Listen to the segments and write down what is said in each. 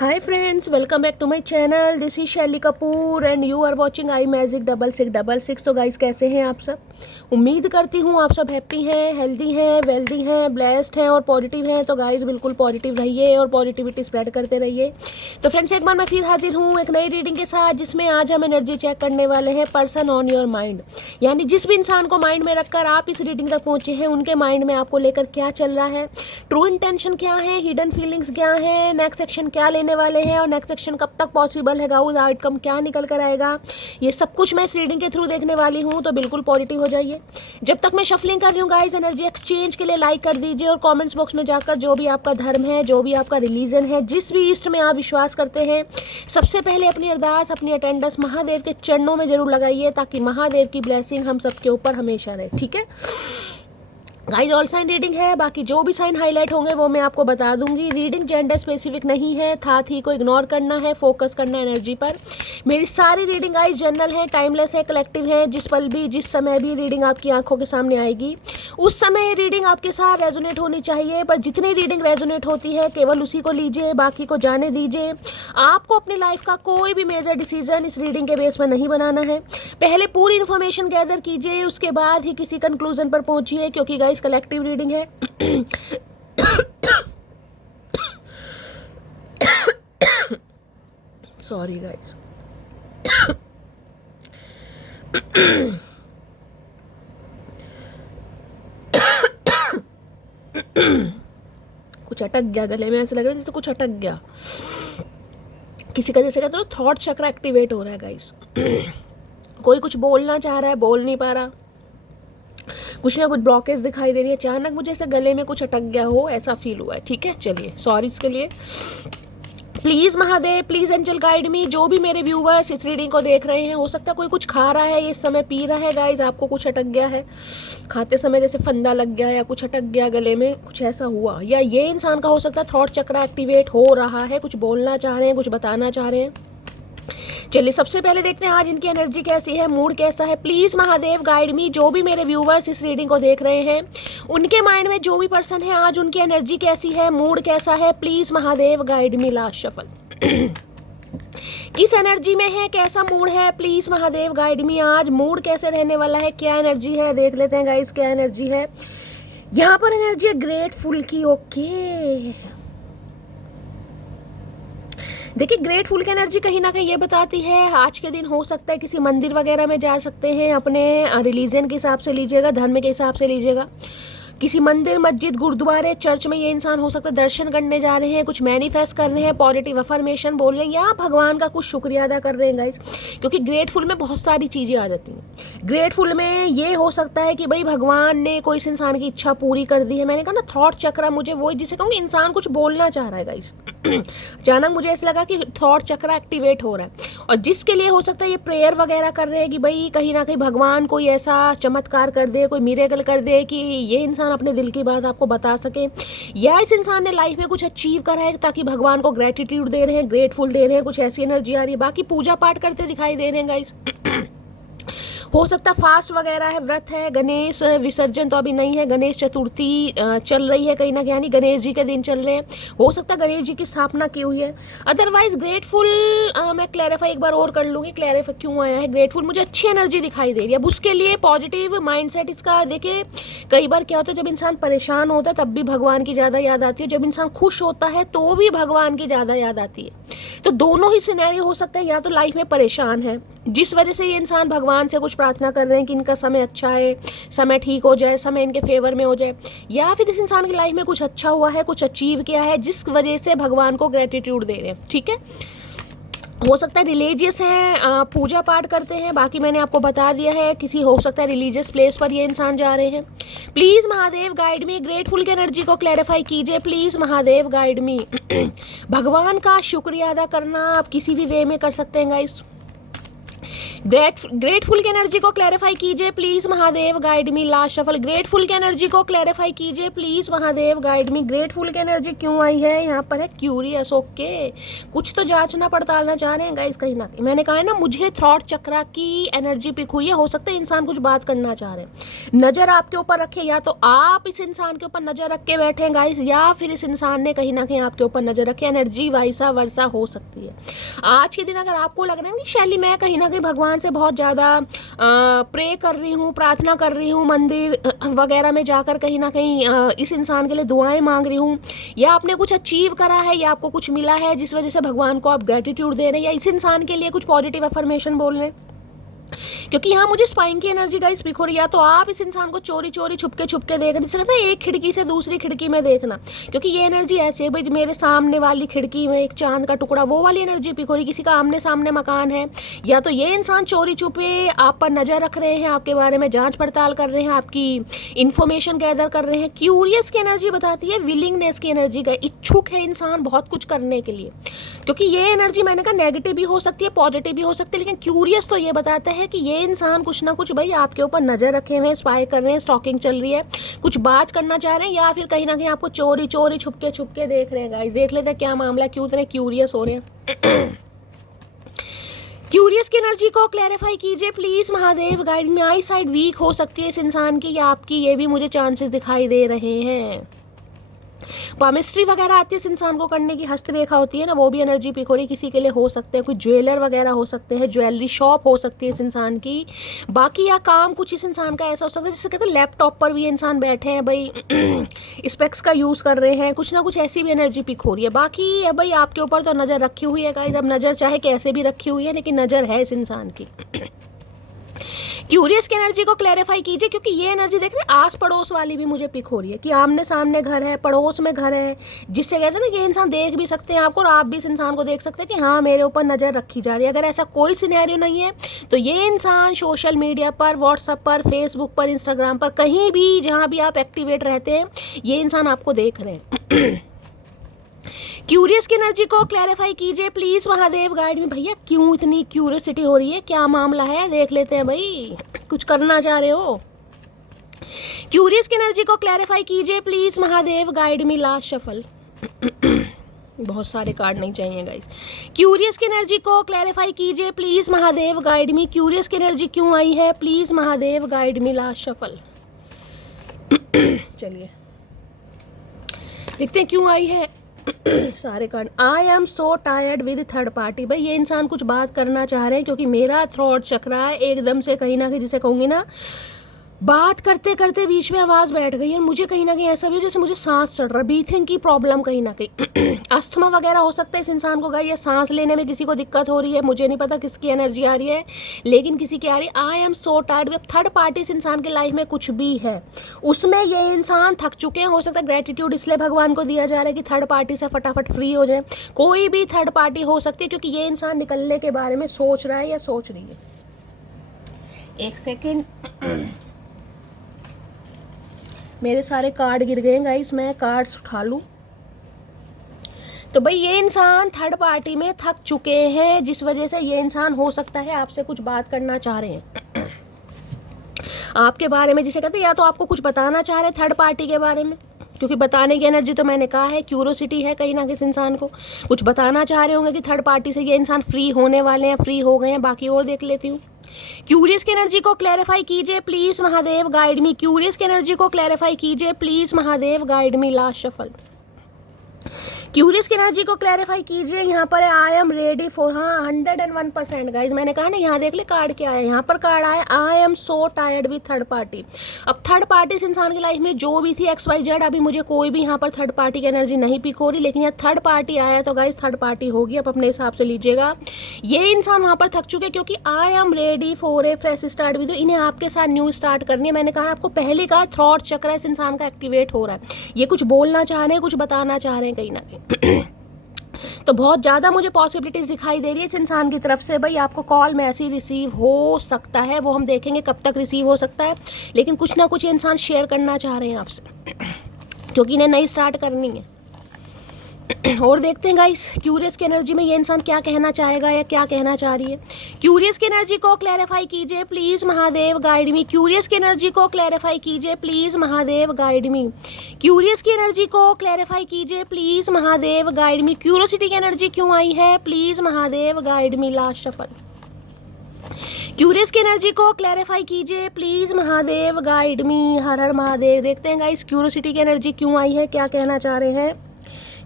Hi friends, welcome back to my channel. This is शैली Kapoor and you are watching I magic 6666। तो guys कैसे हैं आप सब? उम्मीद करती हूँ आप सब हैप्पी हैं, हेल्दी हैं, वेल्दी हैं, ब्लेस्ड हैं और पॉजिटिव हैं। तो गाइस बिल्कुल पॉजिटिव रहिए और पॉजिटिविटी स्प्रेड करते रहिए। तो फ्रेंड्स एक बार मैं फिर हाजिर हूँ एक नई रीडिंग के साथ, जिसमें आज हम एनर्जी चेक करने वाले हैं पर्सन ऑन योर माइंड। यानी जिस भी इंसान को माइंड में रखकर आप इस रीडिंग तक पहुँचे हैं, उनके माइंड में आपको लेकर क्या चल रहा है, ट्रू इंटेंशन क्या है, हिडन फीलिंग्स क्या है, नेक्स्ट एक्शन क्या लेने वाले हैं और नेक्स्ट एक्शन कब तक पॉसिबल है, गाउस आउटकम क्या निकल कर आएगा, ये सब कुछ मैं इस रीडिंग के थ्रू देखने वाली हूँ। तो बिल्कुल पॉजिटिव हो जाइए। जब तक मैं शफलिंग कर रही हूँ गाइस, एनर्जी एक्सचेंज के लिए लाइक कर दीजिए और कमेंट्स बॉक्स में जाकर जो भी आपका धर्म है, जो भी आपका रिलीजन है, जिस भी ईस्ट में आप विश्वास करते हैं, सबसे पहले अपनी अरदास, अपनी अटेंडेंस महादेव के चरणों में जरूर लगाइए, ताकि महादेव की ब्लेसिंग हम सबके ऊपर हमेशा रहे। ठीक है गाइस, ऑल साइन रीडिंग है, बाकी जो भी साइन हाईलाइट होंगे वो मैं आपको बता दूंगी। रीडिंग जेंडर स्पेसिफिक नहीं है, था थी को इग्नोर करना है, फोकस करना है एनर्जी पर। मेरी सारी रीडिंग गाइस जनरल है, टाइमलेस है, कलेक्टिव है। जिस पल भी, जिस समय भी रीडिंग आपकी आंखों के सामने आएगी, उस समय ये रीडिंग आपके साथ रेजोनेट होनी चाहिए। पर जितनी रीडिंग रेजोनेट होती है केवल उसी को लीजिए, बाकी को जाने दीजिए। आपको अपनी लाइफ का कोई भी मेजर डिसीजन इस रीडिंग के बेस पर नहीं बनाना है। पहले पूरी इन्फॉर्मेशन गैदर कीजिए, उसके बाद ही किसी कंक्लूजन पर पहुंचिए, क्योंकि गाइस कलेक्टिव रीडिंग है। Sorry guys. कुछ अटक गया गले में, ऐसा लग रहा है जैसे कुछ अटक गया। किसी का जैसे कहते हो थॉट चक्र एक्टिवेट हो रहा है गाइस। कोई कुछ बोलना चाह रहा है, बोल नहीं पा रहा, कुछ ना कुछ ब्लॉकेज दिखाई दे रही है। अचानक मुझे ऐसे गले में कुछ अटक गया हो, ऐसा फील हुआ है। ठीक है, चलिए सॉरी इसके लिए। Please Mahadev, please angel guide me. जो भी मेरे व्यूवर्स इस रीडिंग को देख रहे हैं, हो सकता है कोई कुछ खा रहा है, इस समय पी रहा है गाइज, आपको कुछ अटक गया है, खाते समय जैसे फंदा लग गया या कुछ अटक गया गले में, कुछ ऐसा हुआ। या ये इंसान का हो सकता है थॉट चक्र एक्टिवेट हो रहा है, कुछ बोलना चाह रहे हैं, कुछ बताना चाह रहे हैं। चलिए सबसे पहले देखते हैं आज इनकी एनर्जी कैसी है, मूड कैसा है। प्लीज़ महादेव गाइड मी। जो भी मेरे व्यूवर्स इस रीडिंग को देख रहे हैं, उनके माइंड में जो भी पर्सन है, आज उनकी एनर्जी कैसी है, मूड कैसा है, please Mahadev guide me. Last shuffle. किस एनर्जी में है, कैसा मूड है, प्लीज़ महादेव गाइड मी। आज मूड कैसे रहने वाला है, क्या एनर्जी है, देख लेते हैं गाइस क्या एनर्जी है। यहाँ पर एनर्जी है ग्रेटफुल की। ओके, देखिए ग्रेटफुल की एनर्जी कहीं ना कहीं ये बताती है, आज के दिन हो सकता है किसी मंदिर वगैरह में जा सकते हैं, अपने रिलीजन के हिसाब से लीजिएगा, धर्म के हिसाब से लीजिएगा। किसी मंदिर, मस्जिद, गुरुद्वारे, चर्च में ये इंसान हो सकता है दर्शन करने जा रहे हैं, कुछ मैनिफेस्ट कर रहे हैं, पॉजिटिव अफर्मेशन बोल रहे हैं, या भगवान का कुछ शुक्रिया अदा कर रहे हैं गाइस। क्योंकि ग्रेटफुल में बहुत सारी चीज़ें आ जाती हैं। ग्रेटफुल में ये हो सकता है कि भाई भगवान ने कोई इस इंसान की इच्छा पूरी कर दी है। मैंने कहा ना थॉट चक्र, मुझे वो जिसे कहूँगी इंसान कुछ बोलना चाह रहा है गाइस। अचानक मुझे ऐसा लगा कि थॉट चक्र एक्टिवेट हो रहा है, और जिसके लिए हो सकता है ये प्रेयर वगैरह कर रहे हैं कि भाई कहीं ना कहीं भगवान कोई ऐसा चमत्कार कर दे, कोई मिरेकल कर दे कि ये इंसान अपने दिल की बात आपको बता सके, या इस इंसान ने लाइफ में कुछ अचीव करा है ताकि भगवान को ग्रेटिट्यूड दे रहे हैं, ग्रेटफुल दे रहे हैं, कुछ ऐसी एनर्जी आ रही है। बाकी पूजा पाठ करते दिखाई दे रहे हैं गाइस। हो सकता है फास्ट वगैरह है, व्रत है, गणेश विसर्जन तो अभी नहीं है, गणेश चतुर्थी चल रही है कहीं ना कहीं, यानी गणेश जी के दिन चल रहे हैं, हो सकता है गणेश जी की स्थापना की हुई है। अदरवाइज ग्रेटफुल मैं क्लैरिफाई एक बार और कर लूँगी, क्लैरिफाई क्यों आया है ग्रेटफुल। मुझे अच्छी एनर्जी दिखाई दे रही है, अब उसके लिए पॉजिटिव माइंडसेट इसका। देखिए कई बार क्या होता है, जब इंसान परेशान होता है तब भी भगवान की ज़्यादा याद आती है, जब इंसान खुश होता है तो भी भगवान की ज़्यादा याद आती है। तो दोनों ही सिनेरियो हो सकता है, या तो लाइफ में परेशान है जिस वजह से ये इंसान भगवान से कुछ प्रार्थना कर रहे हैं कि इनका समय अच्छा है, समय ठीक हो जाए, समय इनके फेवर में हो जाए, या फिर इस इंसान की लाइफ में कुछ अच्छा हुआ है, कुछ अचीव किया है, जिस वजह से भगवान को ग्रेटिट्यूड दे रहे हैं। ठीक है, हो सकता है रिलीजियस हैं, पूजा पाठ करते हैं, बाकी मैंने आपको बता दिया है, किसी हो सकता है रिलीजियस प्लेस पर ये इंसान जा रहे हैं। Please Mahadev guide me. Grateful की एनर्जी को क्लैरिफाई कीजिए, प्लीज़ महादेव गाइड मी। भगवान का शुक्रिया अदा करना आप किसी भी वे में कर सकते हैं गाइस। ग्रेटफुल की एनर्जी को क्लैरिफाई कीजिए please Mahadev, guide me last shuffle. Grateful की एनर्जी को क्लैरिफाई कीजिए please Mahadev, guide me. Grateful की एनर्जी क्यों आई है यहाँ पर? है क्यूरियस। ओके, कुछ तो जांचना पड़तालना चाह रहे हैं गाइस कहीं ना कहीं। मैंने कहा है ना, मुझे थ्रॉट चक्रा की एनर्जी पिक हुई है। हो सकता है इंसान कुछ बात करना चाह रहे हैं, नजर आपके ऊपर रखे, या तो आप इस इंसान के ऊपर नजर रख के बैठे हैं गाइस, या फिर इस इंसान ने कहीं ना कहीं आपके ऊपर नजर रखी। एनर्जी वैसा वर्षा हो सकती है आज के दिन। अगर आपको लग रहा है कि शैली मैं कहीं ना कहीं भगवान से बहुत ज़्यादा प्रे कर रही हूँ, प्रार्थना कर रही हूँ, मंदिर वगैरह में जाकर कहीं ना कहीं इस इंसान के लिए दुआएं मांग रही हूँ, या आपने कुछ अचीव करा है या आपको कुछ मिला है जिस वजह से भगवान को आप ग्रेटिट्यूड दे रहे हैं, या इस इंसान के लिए कुछ पॉजिटिव अफर्मेशन बोल रहे हैं, क्योंकि यहाँ मुझे स्पाइन की एनर्जी गाइस पिक हो रही है। तो आप इस इंसान को चोरी चोरी छुपके छुपके देख रहे, जैसे कहते हैं एक खिड़की से दूसरी खिड़की में देखना, क्योंकि ये एनर्जी ऐसी है भाई, मेरे सामने वाली खिड़की में एक चांद का टुकड़ा, वो वाली एनर्जी पिक हो रही। किसी का आमने सामने मकान है, या तो ये इंसान चोरी छुपे आप पर नजर रख रहे हैं, आपके बारे में जांच पड़ताल कर रहे हैं, आपकी इंफॉर्मेशन गैदर कर रहे हैं। क्यूरियस की एनर्जी बताती है विलिंगनेस की एनर्जी का, इच्छुक है इंसान बहुत कुछ करने के लिए, क्योंकि ये एनर्जी मैंने कहा नेगेटिव भी हो सकती है, पॉजिटिव भी हो सकती है, लेकिन क्यूरियस तो ये बताता है कि ये इंसान कुछ ना कुछ भाई आपके ऊपर नजर रखे हुए हैं, स्पाई कर रहे हैं, स्टॉकिंग चल रही है, कुछ बात करना चाह रहे हैं, या फिर कहीं ना कहीं आपको चोरी चोरी छुपके छुपके देख रहे हैं गाइस। देख लेते हैं क्या मामला है, क्यों इतने क्यूरियस हो रहे हैं। क्यूरियस की एनर्जी को क्लैरिफाई कीजिए प्लीज महादेव, गाइड में। आई साइड वीक हो सकती है इस इंसान की या आपकी, ये भी मुझे चांसेस दिखाई दे रहे हैं। पामिस्ट्री वगैरह आती है इस इंसान को करने की, हस्तरेखा होती है ना, वो भी एनर्जी पिक हो रही किसी के लिए हो सकते हैं, कोई ज्वेलर वगैरह हो सकते हैं, ज्वेलरी शॉप हो सकती है इस इंसान की। बाकी या काम कुछ इस इंसान का ऐसा हो सकता है जैसे कहते हैं लैपटॉप पर भी इंसान बैठे हैं भाई, स्पेक्स का यूज़ कर रहे हैं, कुछ ना कुछ ऐसी भी एनर्जी पिक हो रही है। बाकी भाई आपके ऊपर तो नज़र रखी हुई है गाइस, अब नज़र चाहे कैसे भी रखी हुई है, लेकिन नज़र है इस इंसान की। क्यूरियस की एनर्जी को क्लैरिफाई कीजिए, क्योंकि ये एनर्जी देख रहे हैं आस पड़ोस वाली भी मुझे पिक हो रही है कि आमने सामने घर है, पड़ोस में घर है, जिससे कहते हैं ना कि इंसान देख भी सकते हैं आपको और आप भी इस इंसान को देख सकते हैं कि हाँ मेरे ऊपर नज़र रखी जा रही है। अगर ऐसा कोई सिनेरियो नहीं है तो ये इंसान सोशल मीडिया पर, व्हाट्सएप पर, फेसबुक पर, इंस्टाग्राम पर, कहीं भी जहाँ भी आप एक्टिवेट रहते हैं, ये इंसान आपको देख रहे हैं। क्यूरियस की एनर्जी को क्लैरिफाई कीजिए प्लीज महादेव, गाइड में। भैया क्यों इतनी क्यूरियोसिटी हो रही है, क्या मामला है, देख लेते हैं भाई, कुछ करना चाह रहे हो। क्यूरियस की एनर्जी को क्लैरिफाई कीजिए please Mahadev, guide me last shuffle. बहुत सारे कार्ड नहीं चाहिए गाइस। क्यूरियस की एनर्जी को क्लैरिफाई कीजिए please Mahadev, guide me. Curious की एनर्जी क्यों आई है please Mahadev, guide me last shuffle. चलिए देखते हैं क्यों आई है सारे card. I am so tired with third party. भाई ये इंसान कुछ बात करना चाह रहे हैं, क्योंकि मेरा थ्रॉट चक्रा है एकदम से कहीं ना कहीं, जिसे कहूँगी ना, बात करते करते बीच में आवाज़ बैठ गई और मुझे कहीं ना कहीं ऐसा भी हो जैसे मुझे सांस चढ़ रहा, ब्रीथिंग की प्रॉब्लम कहीं ना कहीं अस्थमा वगैरह हो सकता है इस इंसान को गाइस, या सांस लेने में किसी को दिक्कत हो रही है, मुझे नहीं पता किसकी एनर्जी आ रही है, लेकिन किसी की आ रही है। आई am so tired. Third party इस इंसान के लाइफ में कुछ भी है, उसमें ये इंसान थक चुके हैं। हो सकता है ग्रेटिट्यूड इसलिए भगवान को दिया जा रहा है कि थर्ड पार्टी से फटाफट फ्री हो जाए। कोई भी थर्ड पार्टी हो सकती है, क्योंकि ये इंसान निकलने के बारे में सोच रहा है या सोच रही है। एक सेकेंड, मेरे सारे कार्ड गिर गए गाइस, मैं कार्ड्स उठा लूँ। तो भाई ये इंसान थर्ड पार्टी में थक चुके हैं, जिस वजह से ये इंसान हो सकता है आपसे कुछ बात करना चाह रहे हैं आपके बारे में, जिसे कहते हैं या तो आपको कुछ बताना चाह रहे हैं थर्ड पार्टी के बारे में, क्योंकि बताने की एनर्जी तो मैंने कहा है, क्यूरोसिटी है कहीं ना किसी इंसान को, कुछ बताना चाह रहे होंगे कि थर्ड पार्टी से ये इंसान फ्री होने वाले हैं, फ्री हो गए हैं। बाकी और देख लेती हूँ। क्यूरियस की एनर्जी को क्लैरिफाई कीजिए please Mahadev, guide me. Curious की एनर्जी को क्लैरिफाई कीजिए please Mahadev, guide me last shuffle. Curious की एनर्जी को क्लैरिफाई कीजिए। यहाँ पर है आई एम रेडी फॉर, हाँ 101% गाइज, मैंने कहा ना, यहाँ देख ले कार्ड क्या है, यहाँ पर कार्ड आया आई am so tired with third party. अब थर्ड पार्टी इस इंसान की लाइफ में जो भी थी XYZ, अभी मुझे कोई भी यहाँ पर थर्ड पार्टी की एनर्जी नहीं पिक हो रही, लेकिन यहाँ थर्ड पार्टी आया तो गाइज थर्ड पार्टी होगी, अब अपने हिसाब से लीजिएगा। ये इंसान वहाँ पर थक चुके, क्योंकि I am ready for a fresh start with, इन्हें आपके साथ न्यू स्टार्ट करनी है। मैंने कहा आपको पहले का थ्रॉट चक्र इस इंसान का एक्टिवेट हो रहा है, ये कुछ बोलना चाह रहे हैं, कुछ बताना चाह रहे हैं कहीं ना कहीं तो बहुत ज़्यादा मुझे पॉसिबिलिटीज़ दिखाई दे रही है इस इंसान की तरफ से। भाई आपको कॉल मैसेज रिसीव हो सकता है, वो हम देखेंगे कब तक रिसीव हो सकता है, लेकिन कुछ ना कुछ इंसान शेयर करना चाह रहे हैं आपसे, क्योंकि इन्हें नई स्टार्ट करनी है। और देखते हैं गाइस क्यूरियस की एनर्जी में ये इंसान क्या कहना चाहेगा या क्या कहना चाह रही है। क्यूरियस की एनर्जी को क्लैरिफाई कीजिए please Mahadev guide me. Curious की एनर्जी को क्लैरिफाई कीजिए please Mahadev guide me. Curious की एनर्जी को क्लैरिफाई कीजिए please Mahadev guide me. Curiosity की एनर्जी क्यों आई है please Mahadev guide me. Last shuffle. Curious की एनर्जी को क्लैरिफाई कीजिए प्लीज महादेव गाइड मी। हर हर महादेव। देखते हैं गाइस क्यूरियोसिटी की एनर्जी क्यों आई है, क्या कहना चाह रहे हैं।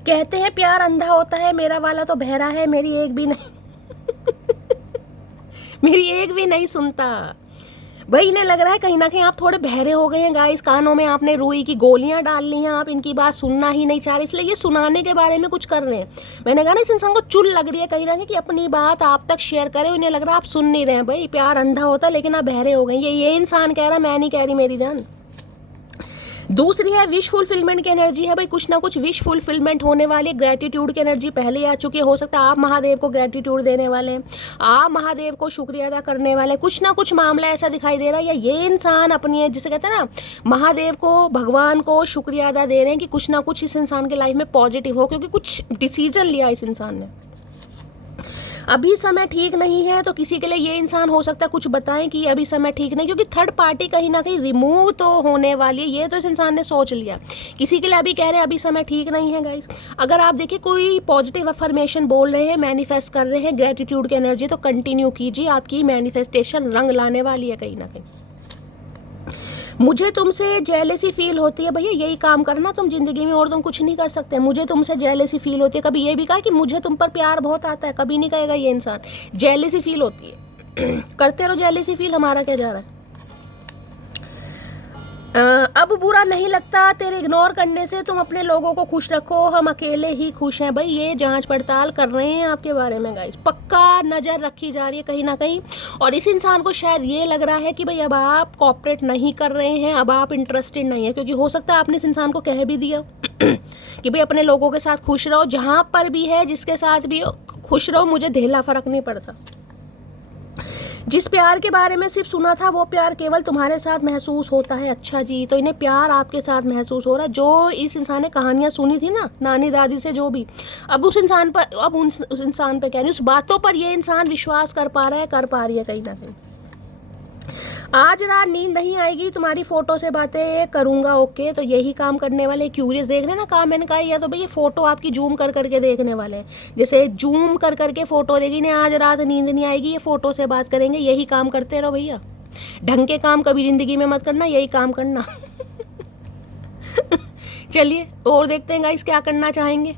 कहते हैं प्यार अंधा होता है, मेरा वाला तो बहरा है, मेरी एक भी नहीं मेरी एक भी नहीं सुनता। भाई इन्हें लग रहा है कहीं ना कहीं आप थोड़े बहरे हो गए हैं गाइस, कानों में आपने रुई की गोलियां डाल ली हैं, आप इनकी बात सुनना ही नहीं चाह रहे, इसलिए ये सुनाने के बारे में कुछ कर रहे हैं। मैंने कहा ना इस इंसान को चुल लग रही है कहीं ना कहीं कि अपनी बात आप तक शेयर करें, उन्हें लग रहा है आप सुन नहीं रहे हैं। भाई प्यार अंधा होता है लेकिन आप बहरे हो गए, ये इंसान कह रहा, मैं नहीं कह रही मेरी जान। दूसरी है विश फुलफिलमेंट की एनर्जी है। भाई कुछ ना कुछ विश फुलफिलमेंट होने वाली है। ग्रेटिट्यूड की एनर्जी पहले आ चुकी है, हो सकता है आप महादेव को ग्रेटिट्यूड देने वाले हैं, आप महादेव को शुक्रिया अदा करने वाले हैं। कुछ ना कुछ मामला ऐसा दिखाई दे रहा है, या ये इंसान अपनी जिसे कहते हैं ना महादेव को भगवान को शुक्रिया अदा दे रहे हैं कि कुछ ना कुछ इस इंसान के लाइफ में पॉजिटिव हो, क्योंकि कुछ डिसीजन लिया इस इंसान ने। अभी समय ठीक नहीं है, तो किसी के लिए ये इंसान हो सकता है कुछ बताएं कि अभी समय ठीक नहीं, क्योंकि थर्ड पार्टी कहीं ना कहीं रिमूव तो होने वाली है, ये तो इस इंसान ने सोच लिया। किसी के लिए अभी कह रहे हैं अभी समय ठीक नहीं है गाइस। अगर आप देखिए कोई पॉजिटिव अफर्मेशन बोल रहे हैं, मैनिफेस्ट कर रहे हैं ग्रेटिट्यूड की एनर्जी, तो कंटिन्यू कीजिए, आपकी मैनिफेस्टेशन रंग लाने वाली है कहीं ना कहीं। मुझे तुमसे जेलेसी फील होती है, भैया यही काम करना तुम जिंदगी में, और तुम कुछ नहीं कर सकते। मुझे तुमसे जेलेसी फील होती है, कभी ये भी कहा कि मुझे तुम पर प्यार बहुत आता है, कभी नहीं कहेगा ये इंसान। जेलेसी फील होती है करते रहो जेलेसी फील, हमारा क्या जा रहा है। अब बुरा नहीं लगता तेरे इग्नोर करने से, तुम अपने लोगों को खुश रखो, हम अकेले ही खुश हैं। भाई ये जांच पड़ताल कर रहे हैं आपके बारे में गाइस, पक्का नज़र रखी जा रही है कहीं ना कहीं। और इस इंसान को शायद ये लग रहा है कि भाई अब आप कोऑपरेट नहीं कर रहे हैं, अब आप इंटरेस्टेड नहीं है, क्योंकि हो सकता है आपने इस इंसान को कह भी दिया कि भाई अपने लोगों के साथ खुश रहो, जहाँ पर भी है जिसके साथ भी खुश रहो, मुझे ढेला फर्क नहीं पड़ता। जिस प्यार के बारे में सिर्फ सुना था वो प्यार केवल तुम्हारे साथ महसूस होता है। अच्छा जी, तो इन्हें प्यार आपके साथ महसूस हो रहा है। जो इस इंसान ने कहानियां सुनी थी ना नानी दादी से, जो भी, अब उस इंसान पर, अब उस इंसान पर कह रही, उस बातों पर ये इंसान विश्वास कर पा रहा है, कर पा रही है कहीं ना कहीं। आज रात नींद नहीं आएगी, तुम्हारी फोटो से बातें करूंगा। ओके, तो यही काम करने वाले क्यूरियस देख रहे हैं ना काम मैंने कहा, या तो भाई ये फोटो आपकी जूम कर करके देखने वाले हैं, जैसे जूम कर करके फोटो देगी ना, आज रात नींद नहीं आएगी, ये फोटो से बात करेंगे। यही काम करते रहो भैया, ढंग के काम कभी जिंदगी में मत करना, यही काम करना चलिए और देखते हैं गाइस क्या करना चाहेंगे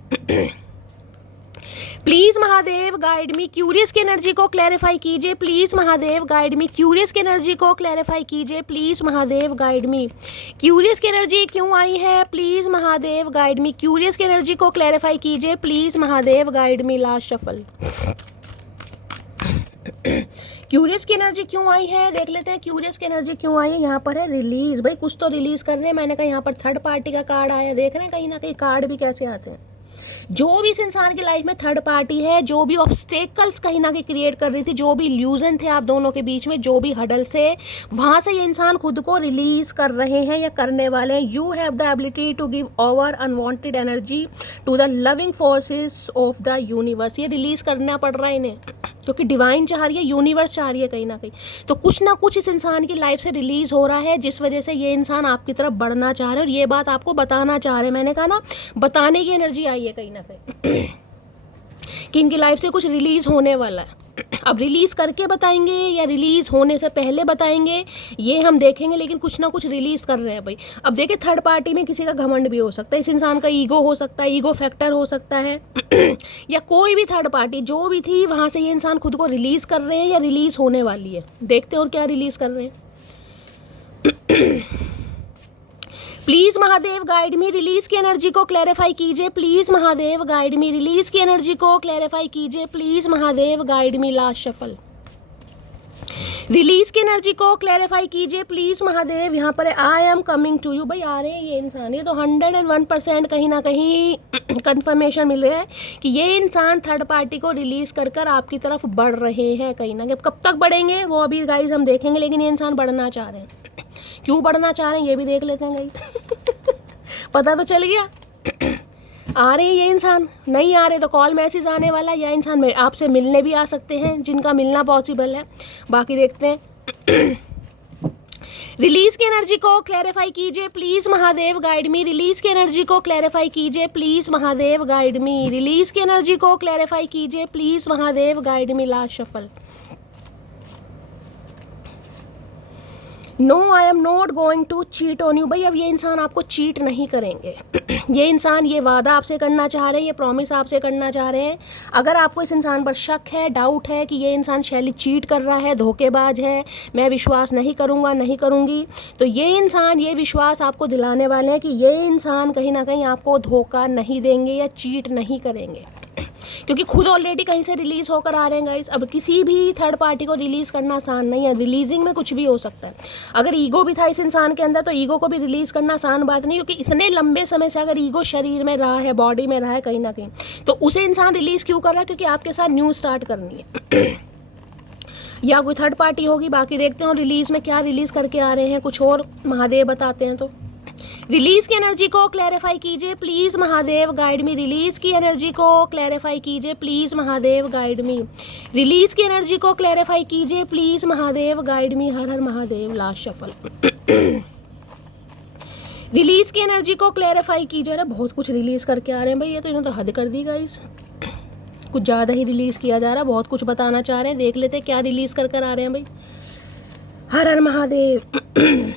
please Mahadev guide me. Curious की एनर्जी को क्लैरिफाई कीजिए please Mahadev guide me. Curious की एनर्जी को क्लैरिफाई कीजिए please Mahadev guide me. Curious की एनर्जी क्यों आई है please Mahadev guide me. Curious की एनर्जी को क्लैरिफाई कीजिए please Mahadev guide me. Last shuffle. Curious की एनर्जी क्यों आई है, देख लेते हैं क्यूरियस की एनर्जी क्यों आई है। यहाँ पर है रिलीज, भाई कुछ तो रिलीज कर रहे हैं। मैंने कहा यहाँ पर थर्ड पार्टी का कार्ड आया, देख रहे हैं कहीं ना कहीं कार्ड भी कैसे आते हैं। जो भी इस इंसान की लाइफ में थर्ड पार्टी है, जो भी ऑब्स्टेकल्स कहीं ना कहीं क्रिएट कर रही थी, जो भी इल्यूजन थे आप दोनों के बीच में, जो भी हडल से, वहां से ये इंसान खुद को रिलीज कर रहे हैं या करने वाले हैं। You have the ability to give over unwanted energy to the loving forces of the universe. ये रिलीज करना पड़ रहा है इन्हें, क्योंकि डिवाइन चाह रही है, यूनिवर्स चाह रही है कहीं ना कहीं। तो कुछ ना कुछ इस इंसान की लाइफ से रिलीज हो रहा है, जिस वजह से ये इंसान आपकी तरफ बढ़ना चाह रहे हैं और ये बात आपको बताना चाह रहे हैं। मैंने कहा ना बताने की एनर्जी आई है कहीं ना कहीं कि इनकी लाइफ से कुछ रिलीज होने वाला है। अब रिलीज करके बताएंगे या रिलीज होने से पहले बताएंगे ये हम देखेंगे, लेकिन कुछ ना कुछ रिलीज कर रहे हैं भाई। अब देखिए थर्ड पार्टी में किसी का घमंड भी हो सकता है, इस इंसान का ईगो हो सकता है, ईगो फैक्टर हो सकता है या कोई भी थर्ड पार्टी जो भी थी, वहां से ये इंसान खुद को रिलीज कर रहे हैं या रिलीज होने वाली है। देखते हैं और क्या रिलीज कर रहे हैं। Please Mahadev guide me. Release की एनर्जी को क्लैरिफाई कीजिए please Mahadev guide me. Release की एनर्जी को क्लैरिफाई कीजिए please Mahadev guide me. Last shuffle. Release की एनर्जी को क्लैरिफाई कीजिए प्लीज महादेव। यहाँ पर I am coming to you. भाई आ रहे हैं ये इंसान, ये तो 101% कहीं ना कहीं कंफर्मेशन मिल रहा है कि ये इंसान थर्ड पार्टी को रिलीज कर कर आपकी तरफ बढ़ रहे हैं कहीं ना कहीं। कब तक बढ़ेंगे वो अभी गाइस हम देखेंगे, लेकिन ये इंसान बढ़ना चाह रहे हैं। क्यों बढ़ना चाह रहे हैं ये भी देख लेते हैं गाइस पता तो चल गया आ रहे हैं ये इंसान, नहीं आ रहे तो कॉल मैसेज आने वाला है, या इंसान आपसे मिलने भी आ सकते हैं जिनका मिलना पॉसिबल है। बाकी देखते हैं। रिलीज की एनर्जी को क्लैरिफाई कीजिए please Mahadev guide me. Release की एनर्जी को क्लैरिफाई कीजिए please Mahadev guide me. Release की एनर्जी को क्लैरिफाई कीजिए please Mahadev guide me. Last shuffle. No I am not going to cheat on you. भाई अब ये इंसान आपको चीट नहीं करेंगे। ये इंसान ये वादा आपसे करना चाह रहे हैं, ये प्रॉमिस आपसे करना चाह रहे हैं। अगर आपको इस इंसान पर शक है, डाउट है कि ये इंसान शैली चीट कर रहा है, धोखेबाज है, मैं विश्वास नहीं करूँगा, नहीं करूँगी, तो ये इंसान ये विश्वास आपको दिलाने वाले हैं कि ये इंसान कहीं ना कहीं आपको धोखा नहीं देंगे या चीट नहीं करेंगे, क्योंकि खुद ऑलरेडी कहीं से रिलीज होकर आ रहे हैं गाइस। अब किसी भी थर्ड पार्टी को रिलीज करना आसान नहीं है। रिलीजिंग में कुछ भी हो सकता है। अगर ईगो भी था इस इंसान के अंदर तो ईगो को भी रिलीज करना आसान बात नहीं, क्योंकि इतने लंबे समय से अगर ईगो शरीर में रहा है, बॉडी में रहा है कहीं ना कहीं, तो उसे इंसान रिलीज क्यों कर रहा है? क्योंकि आपके साथ न्यू स्टार्ट करनी है। या कोई थर्ड पार्टी होगी। बाकी देखते हैं और रिलीज में क्या रिलीज करके आ रहे हैं, कुछ और महादेव बताते हैं। तो रिलीज की एनर्जी को क्लैरिफाई कीजिए please Mahadev guide me. Release की एनर्जी को क्लैरिफाई कीजिए please Mahadev guide me. Release की एनर्जी को क्लैरिफाई कीजिए please Mahadev guide me. Her her Mahadev. Last shuffle. Release की एनर्जी को क्लैरिफाई कीजिए। अरे बहुत कुछ रिलीज करके आ रहे हैं भाई, ये तो इन्होंने तो हद कर दी गाइस, कुछ ज़्यादा ही रिलीज किया जा रहा है। बहुत कुछ बताना चाह रहे हैं, देख लेते हैं क्या रिलीज कर आ रहे हैं भाई। हर हर महादेव।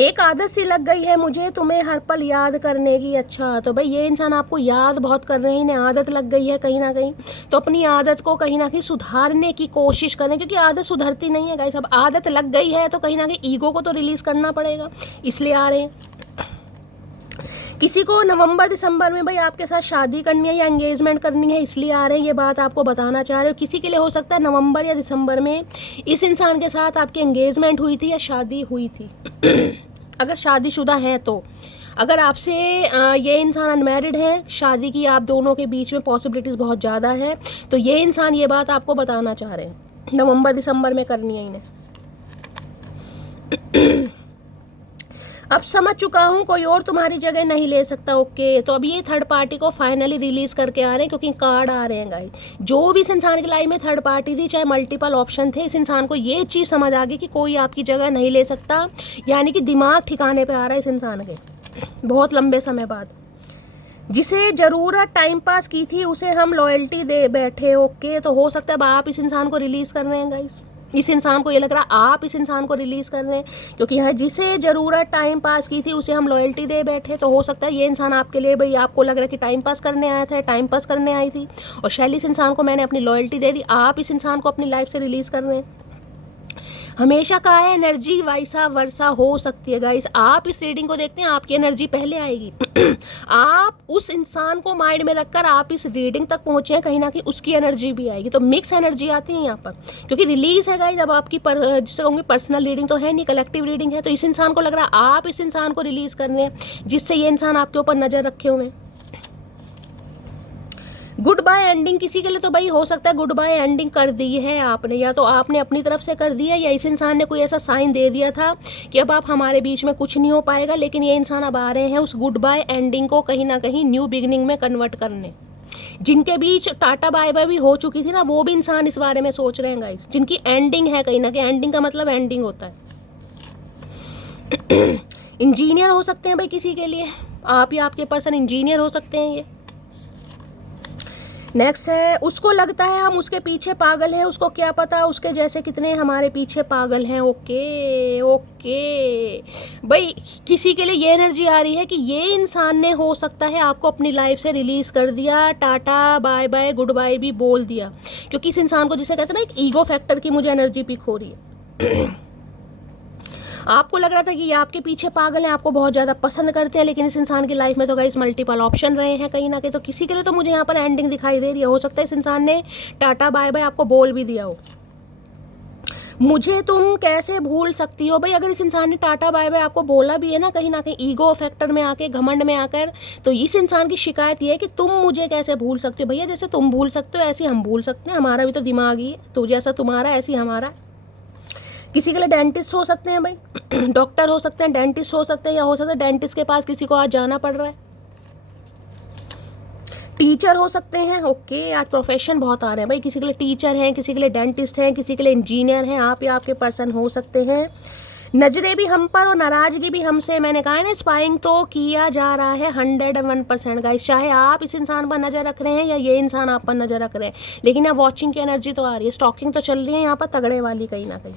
एक आदत सी लग गई है मुझे तुम्हें हर पल याद करने की। अच्छा, तो भाई ये इंसान आपको याद बहुत कर रहे हैं, इन्हें आदत लग गई है कहीं ना कहीं, तो अपनी आदत को कहीं ना कहीं सुधारने की कोशिश करें, क्योंकि आदत सुधरती नहीं है गाइस। अब आदत लग गई है तो कहीं ना कहीं ईगो को तो रिलीज करना पड़ेगा, इसलिए आ रहे हैं। किसी को नवंबर दिसंबर में भाई आपके साथ शादी करनी है या एंगेजमेंट करनी है, इसलिए आ रहे हैं, ये बात आपको बताना चाह रहे हो। किसी के लिए हो सकता है नवंबर या दिसंबर में इस इंसान के साथ आपकी एंगेजमेंट हुई थी या शादी हुई थी। अगर शादीशुदा हैं तो, अगर आपसे ये इंसान अनमैरिड है, शादी की आप दोनों के बीच में पॉसिबिलिटीज़ बहुत ज़्यादा है, तो ये इंसान ये बात आपको बताना चाह रहे हैं। नवंबर दिसंबर में करनी है इन्हें। अब समझ चुका हूँ, कोई और तुम्हारी जगह नहीं ले सकता। ओके, तो अब ये थर्ड पार्टी को फाइनली रिलीज करके आ रहे हैं, क्योंकि कार्ड आ रहे हैं गाइस। जो भी इस इंसान की लाइफ में थर्ड पार्टी थी, चाहे मल्टीपल ऑप्शन थे, इस इंसान को ये चीज़ समझ आ गई कि कोई आपकी जगह नहीं ले सकता, यानी कि दिमाग ठिकाने पे आ रहा है इस इंसान के बहुत लंबे समय बाद। जिसे ज़रूरत टाइम पास की थी उसे हम लॉयल्टी दे बैठे। ओके, तो हो सकता है अब आप इस इंसान को रिलीज़ कर रहे हैं गाइस। इस इंसान को ये लग रहा है आप इस इंसान को रिलीज़ कर रहे हैं, क्योंकि यहाँ जिसे ज़रूरत टाइम पास की थी उसे हम लॉयल्टी दे बैठे। तो हो सकता है ये इंसान आपके लिए, भाई आपको लग रहा है कि टाइम पास करने आया था, टाइम पास करने आई थी, और शैली इस इंसान को मैंने अपनी लॉयल्टी दे दी, आप इस इंसान को अपनी लाइफ से रिलीज़ कर रहे हैं। हमेशा कहा है एनर्जी वैसा वर्षा हो सकती है गाइस। आप इस रीडिंग को देखते हैं, आपकी एनर्जी पहले आएगी। आप उस इंसान को माइंड में रखकर आप इस रीडिंग तक पहुंचे हैं, कहीं ना कहीं उसकी एनर्जी भी आएगी, तो मिक्स एनर्जी आती है यहाँ पर, क्योंकि रिलीज है गाइस। अब आपकी जिससे कहूँगी पर्सनल रीडिंग तो है नहीं, कलेक्टिव रीडिंग है। तो इस इंसान को लग रहा है आप इस इंसान को रिलीज कर रहे हैं, जिससे ये इंसान आपके ऊपर नजर रखे हुए हैं। गुड बाय एंडिंग किसी के लिए तो भाई हो सकता है गुड बाय एंडिंग कर दी है आपने, या तो आपने अपनी तरफ से कर दिया, या इस इंसान ने कोई ऐसा साइन दे दिया था कि अब आप हमारे बीच में कुछ नहीं हो पाएगा। लेकिन ये इंसान अब आ रहे हैं उस गुड बाय एंडिंग को कहीं ना कहीं न्यू बिगिनिंग में कन्वर्ट करने। जिनके बीच टाटा बाय बाय भी हो चुकी थी ना, वो भी इंसान इस बारे में सोच रहे हैं गाइस, जिनकी एंडिंग है कहीं ना कहीं। एंडिंग का मतलब एंडिंग होता है। इंजीनियर हो सकते हैं भाई किसी के लिए, आप या आपके पर्सन इंजीनियर हो सकते हैं ये। नेक्स्ट है, उसको लगता है हम उसके पीछे पागल हैं, उसको क्या पता उसके जैसे कितने हमारे पीछे पागल हैं। ओके ओके भाई, किसी के लिए ये एनर्जी आ रही है कि ये इंसान ने हो सकता है आपको अपनी लाइफ से रिलीज़ कर दिया, tata bye bye good bye भी बोल दिया, क्योंकि इस इंसान को जिसे कहते हैं ना एक ईगो फैक्टर की मुझे एनर्जी पिक हो रही है। आपको लग रहा था कि ये आपके पीछे पागल हैं, आपको बहुत ज़्यादा पसंद करते हैं, लेकिन इस इंसान की लाइफ में तो गाइस मल्टीपल ऑप्शन रहे हैं कहीं ना कहीं। तो किसी के लिए तो मुझे यहाँ पर एंडिंग दिखाई दे रही है। हो सकता है इस इंसान ने टाटा बाय बाय आपको बोल भी दिया हो। मुझे तुम कैसे भूल सकती हो, भाई अगर इस इंसान ने टाटा बाय बाय आपको बोला भी है ना कहीं ईगो फैक्टर में आके, घमंड में आकर, तो इस इंसान की शिकायत ये है कि तुम मुझे कैसे भूल सकते हो। भैया जैसे तुम भूल सकते हो ऐसे हम भूल सकते हैं, हमारा भी तो दिमाग ही है, तो जैसा तुम्हारा ऐसी हमारा। किसी के लिए डेंटिस्ट हो सकते हैं भाई, डॉक्टर हो सकते हैं, डेंटिस्ट हो सकते हैं, या हो सकता है डेंटिस्ट के पास किसी को आज जाना पड़ रहा है। टीचर हो सकते हैं, ओके, आज प्रोफेशन बहुत आ रहे हैं भाई, किसी के लिए टीचर हैं, किसी के लिए डेंटिस्ट हैं, किसी के लिए इंजीनियर हैं, आप या आपके पर्सन हो सकते हैं। नजरें भी हम पर और नाराजगी भी हमसे, मैंने कहा है ना, स्पाइंग तो किया जा रहा है 101% गाइस, चाहे आप इस इंसान पर नज़र रख रहे हैं या ये इंसान आप पर नज़र रख रहे हैं, लेकिन यहाँ वॉचिंग की एनर्जी तो आ रही है, स्टॉकिंग तो चल रही है यहाँ पर तगड़े वाली कहीं ना कहीं।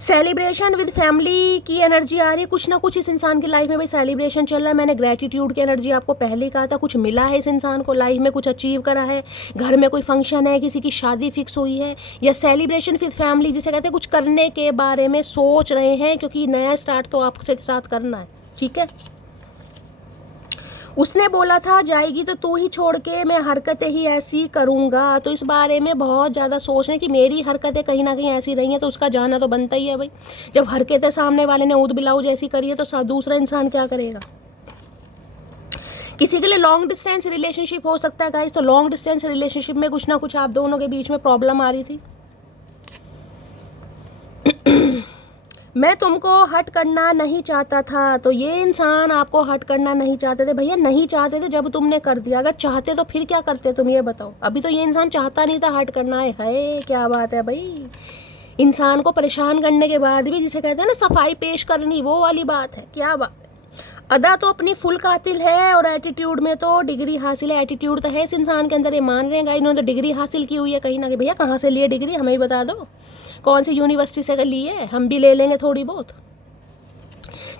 सेलिब्रेशन विद फैमिली की एनर्जी आ रही है, कुछ ना कुछ इस इंसान की लाइफ में भाई सेलिब्रेशन चल रहा है। मैंने ग्रेटिट्यूड की एनर्जी आपको पहले ही कहा था, कुछ मिला है इस इंसान को, लाइफ में कुछ अचीव करा है, घर में कोई फंक्शन है, किसी की शादी फिक्स हुई है, या सेलिब्रेशन विद फैमिली जिसे कहते हैं कुछ करने के बारे में सोच रहे हैं, क्योंकि नया स्टार्ट तो आपके साथ करना है, ठीक है। उसने बोला था जाएगी तो तू ही छोड़ के, मैं हरकतें ही ऐसी करूँगा, तो इस बारे में बहुत ज़्यादा सोच रहे हैं कि मेरी हरकतें कहीं ना कहीं ऐसी रही हैं तो उसका जाना तो बनता ही है भाई। जब हरकतें सामने वाले ने ऊद बिलाऊ जैसी करी है तो दूसरा इंसान क्या करेगा। किसी के लिए लॉन्ग डिस्टेंस रिलेशनशिप हो सकता है गाइस, तो लॉन्ग डिस्टेंस रिलेशनशिप में कुछ ना कुछ आप दोनों के बीच में प्रॉब्लम आ रही थी। मैं तुमको हट करना नहीं चाहता था, तो ये इंसान आपको हट करना नहीं चाहते थे भैया, नहीं चाहते थे जब तुमने कर दिया, अगर चाहते तो फिर क्या करते तुम ये बताओ। अभी तो ये इंसान चाहता नहीं था हट करना है, क्या बात है भाई। इंसान को परेशान करने के बाद भी जिसे कहते हैं ना सफाई पेश करनी, वो वाली बात है, क्या बात है। अदा तो अपनी फुल कातिल है और एटीट्यूड में तो डिग्री हासिल है, एटीट्यूड तो है इस इंसान के अंदर, ये मान रहे हैं इन्होंने तो डिग्री हासिल की हुई है कहीं ना कहीं। भैया कहाँ से लिए डिग्री, हमें भी बता दो, कौन सी यूनिवर्सिटी से ली है, हम भी ले लेंगे थोड़ी बहुत।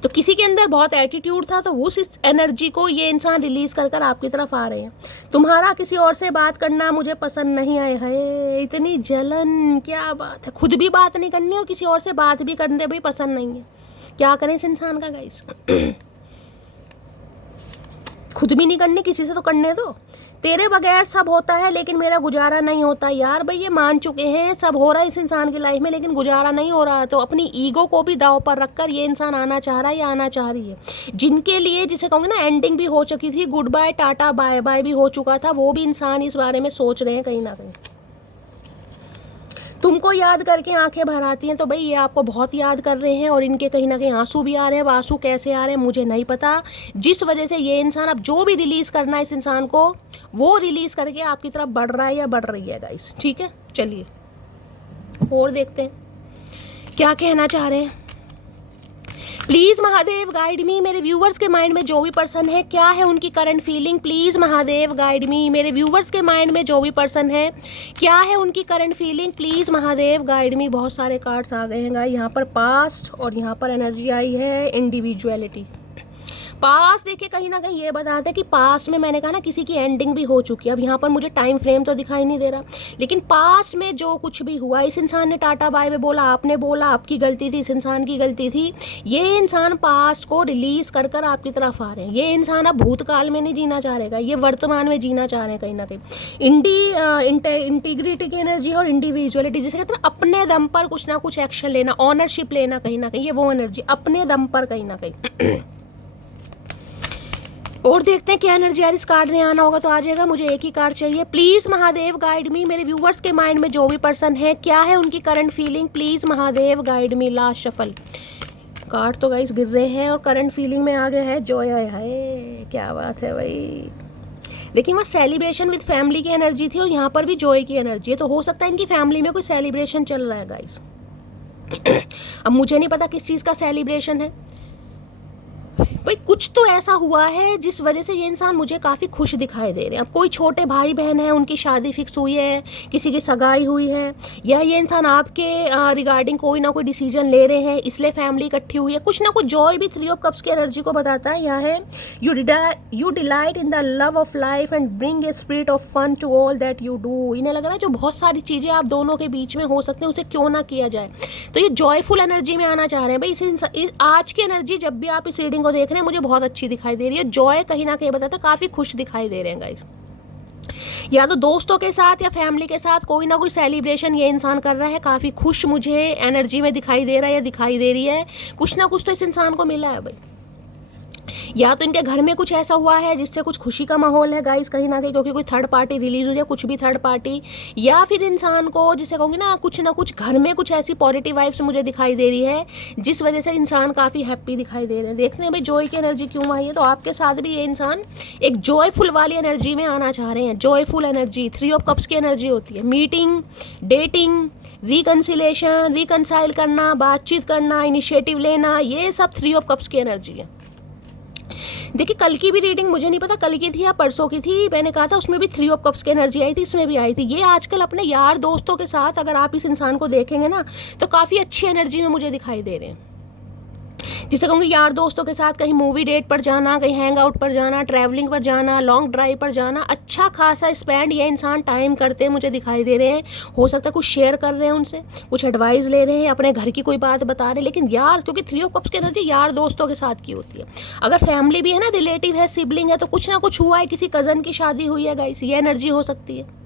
तो किसी के अंदर बहुत एटीट्यूड था, तो उस एनर्जी को ये इंसान रिलीज कर कर आपकी तरफ आ रहे हैं। तुम्हारा किसी और से बात करना मुझे पसंद नहीं आए, है इतनी जलन, क्या बात है। खुद भी बात नहीं करनी और किसी और से बात भी करने भी पसंद नहीं है, क्या करें इस इंसान का गाइस। खुद भी नहीं करनी, किसी से तो करने दो। तेरे बगैर सब होता है लेकिन मेरा गुजारा नहीं होता। यार भाई ये मान चुके हैं सब हो रहा है इस इंसान की लाइफ में, लेकिन गुजारा नहीं हो रहा है, तो अपनी ईगो को भी दांव पर रखकर ये इंसान आना चाह रहा है या आना चाह रही है। जिनके लिए जिसे कहूँगे ना एंडिंग भी हो चुकी थी, good bye tata bye bye भी हो चुका था, वो भी इंसान इस बारे में सोच रहे हैं कहीं ना कहीं। तुमको याद करके आंखें भर आती हैं, तो भाई ये आपको बहुत याद कर रहे हैं और इनके कहीं ना कहीं आंसू भी आ रहे हैं। आंसू कैसे आ रहे हैं मुझे नहीं पता, जिस वजह से ये इंसान अब जो भी रिलीज करना है इस इंसान को, वो रिलीज करके आपकी तरफ बढ़ रहा है या बढ़ रही है गाइस, ठीक है। चलिए और देखते हैं क्या कहना चाह रहे हैं। प्लीज़ महादेव गाइड मी, मेरे व्यूवर्स के माइंड में जो भी पर्सन है क्या है उनकी current feeling. Please Mahadev guide मी, मेरे व्यूवर्स के माइंड में जो भी पर्सन है क्या है उनकी current feeling. Please Mahadev guide मी। बहुत सारे कार्ड्स आ गए हैं गाइस, यहाँ पर पास्ट और यहाँ पर एनर्जी आई है इंडिविजुअलिटी। पास्ट देखिए कहीं ना कहीं ये बताते हैं कि पास्ट में मैंने कहा ना किसी की एंडिंग भी हो चुकी है। अब यहाँ पर मुझे टाइम फ्रेम तो दिखाई नहीं दे रहा, लेकिन पास्ट में जो कुछ भी हुआ, इस इंसान ने टाटा बाय बाय बोला, आपने बोला आपकी गलती थी, इस इंसान की गलती थी। ये इंसान पास्ट को रिलीज कर कर आपकी तरफ आ रहे हैं। ये इंसान अब भूतकाल में नहीं जीना चाह रहेगा, ये वर्तमान में जीना चाह रहे हैं कहीं ना कहीं। इंटीग्रिटी की एनर्जी और इंडिविजुअलिटी जिसे कहते हैं अपने दम पर कुछ ना कुछ एक्शन लेना, ऑनरशिप लेना कहीं ना कहीं, ये वो एनर्जी अपने दम पर कहीं ना कहीं। और देखते हैं क्या एनर्जी यार, इस कार्ड ने आना होगा तो आ जाएगा, मुझे एक ही कार्ड चाहिए। प्लीज़ महादेव गाइड मी, मेरे व्यूवर्स के माइंड में जो भी पर्सन है क्या है उनकी current feeling. Please Mahadev guide me. Last shuffle card तो गाइस गिर रहे हैं और करंट फीलिंग में आ गया है जॉय। है क्या बात है भाई। लेकिन वहाँ सेलिब्रेशन विद फैमिली की एनर्जी थी और यहाँ पर भी जॉय की एनर्जी है, तो हो सकता है इनकी फैमिली में कोई सेलिब्रेशन चल रहा है गाइस। अब मुझे नहीं पता किस चीज़ का सेलिब्रेशन है भाई, कुछ तो ऐसा हुआ है जिस वजह से ये इंसान मुझे काफ़ी खुश दिखाई दे रहे हैं। अब कोई छोटे भाई बहन है, उनकी शादी फिक्स हुई है, किसी की सगाई हुई है, या ये इंसान आपके रिगार्डिंग कोई ना कोई डिसीजन ले रहे हैं, इसलिए फैमिली इकट्ठी हुई है, कुछ ना कुछ जॉय भी 3 ऑफ कप्स की एनर्जी को बताता है। यह है you delight in the love of life and bring a spirit of fun to all that you do. इन्हें लग रहा है जो बहुत सारी चीज़ें आप दोनों के बीच में हो सकते हैं उसे क्यों ना किया जाए, तो ये जॉयफुल एनर्जी में आना चाह रहे हैं भाई। आज की एनर्जी जब भी आप इस रीडिंग को देख रहे हैं मुझे बहुत अच्छी दिखाई दे रही है। जॉय कहीं ना कहीं बताता है काफ़ी खुश दिखाई दे रहे हैं गाइस, या तो दोस्तों के साथ या फैमिली के साथ कोई ना कोई सेलिब्रेशन ये इंसान कर रहा है, काफ़ी खुश मुझे एनर्जी में दिखाई दे रहा है या दिखाई दे रही है। कुछ ना कुछ तो इस इंसान को मिला है भाई। या तो इनके घर में कुछ ऐसा हुआ है जिससे कुछ खुशी का माहौल है गाइस कहीं ना कहीं, क्योंकि कोई थर्ड पार्टी रिलीज हो जाए, कुछ भी थर्ड पार्टी, या फिर इंसान को जिसे कहूँगी ना कुछ घर में कुछ ऐसी पॉजिटिव वाइब्स मुझे दिखाई दे रही है जिस वजह से इंसान काफ़ी हैप्पी दिखाई दे रहे हैं। देखते हैं भाई जॉय की एनर्जी क्यों आई है। तो आपके साथ भी ये इंसान एक जॉयफुल वाली एनर्जी में आना चाह रहे हैं। जॉयफुल एनर्जी 3 ऑफ कप्स की एनर्जी होती है। मीटिंग, डेटिंग, रिकन्सिलेशन, रिकनसाइल करना, बातचीत करना, इनिशिएटिव लेना, ये सब 3 ऑफ कप्स की एनर्जी है। देखिए कल की भी रीडिंग मुझे नहीं पता कल की थी या परसों की थी, मैंने कहा था उसमें भी 3 ऑफ कप्स की एनर्जी आई थी, इसमें भी आई थी। ये आजकल अपने यार दोस्तों के साथ अगर आप इस इंसान को देखेंगे ना तो काफ़ी अच्छी एनर्जी में मुझे दिखाई दे रहे हैं। जिसे कहूँगी यार दोस्तों के साथ कहीं मूवी डेट पर जाना, कहीं हैंग आउट पर जाना, ट्रैवलिंग पर जाना, लॉन्ग ड्राइव पर जाना, अच्छा खासा स्पेंड ये इंसान टाइम करते हैं मुझे दिखाई दे रहे हैं। हो सकता है कुछ शेयर कर रहे हैं उनसे, कुछ एडवाइस ले रहे हैं, अपने घर की कोई बात बता रहे हैं, लेकिन यार क्योंकि 3 ऑफ कप्स की एनर्जी यार दोस्तों के साथ की होती है। अगर फैमिली भी है ना, रिलेटिव है, सिबलिंग है, तो कुछ ना कुछ हुआ है, किसी कज़न की शादी हुई है गाइस, ये एनर्जी हो सकती है।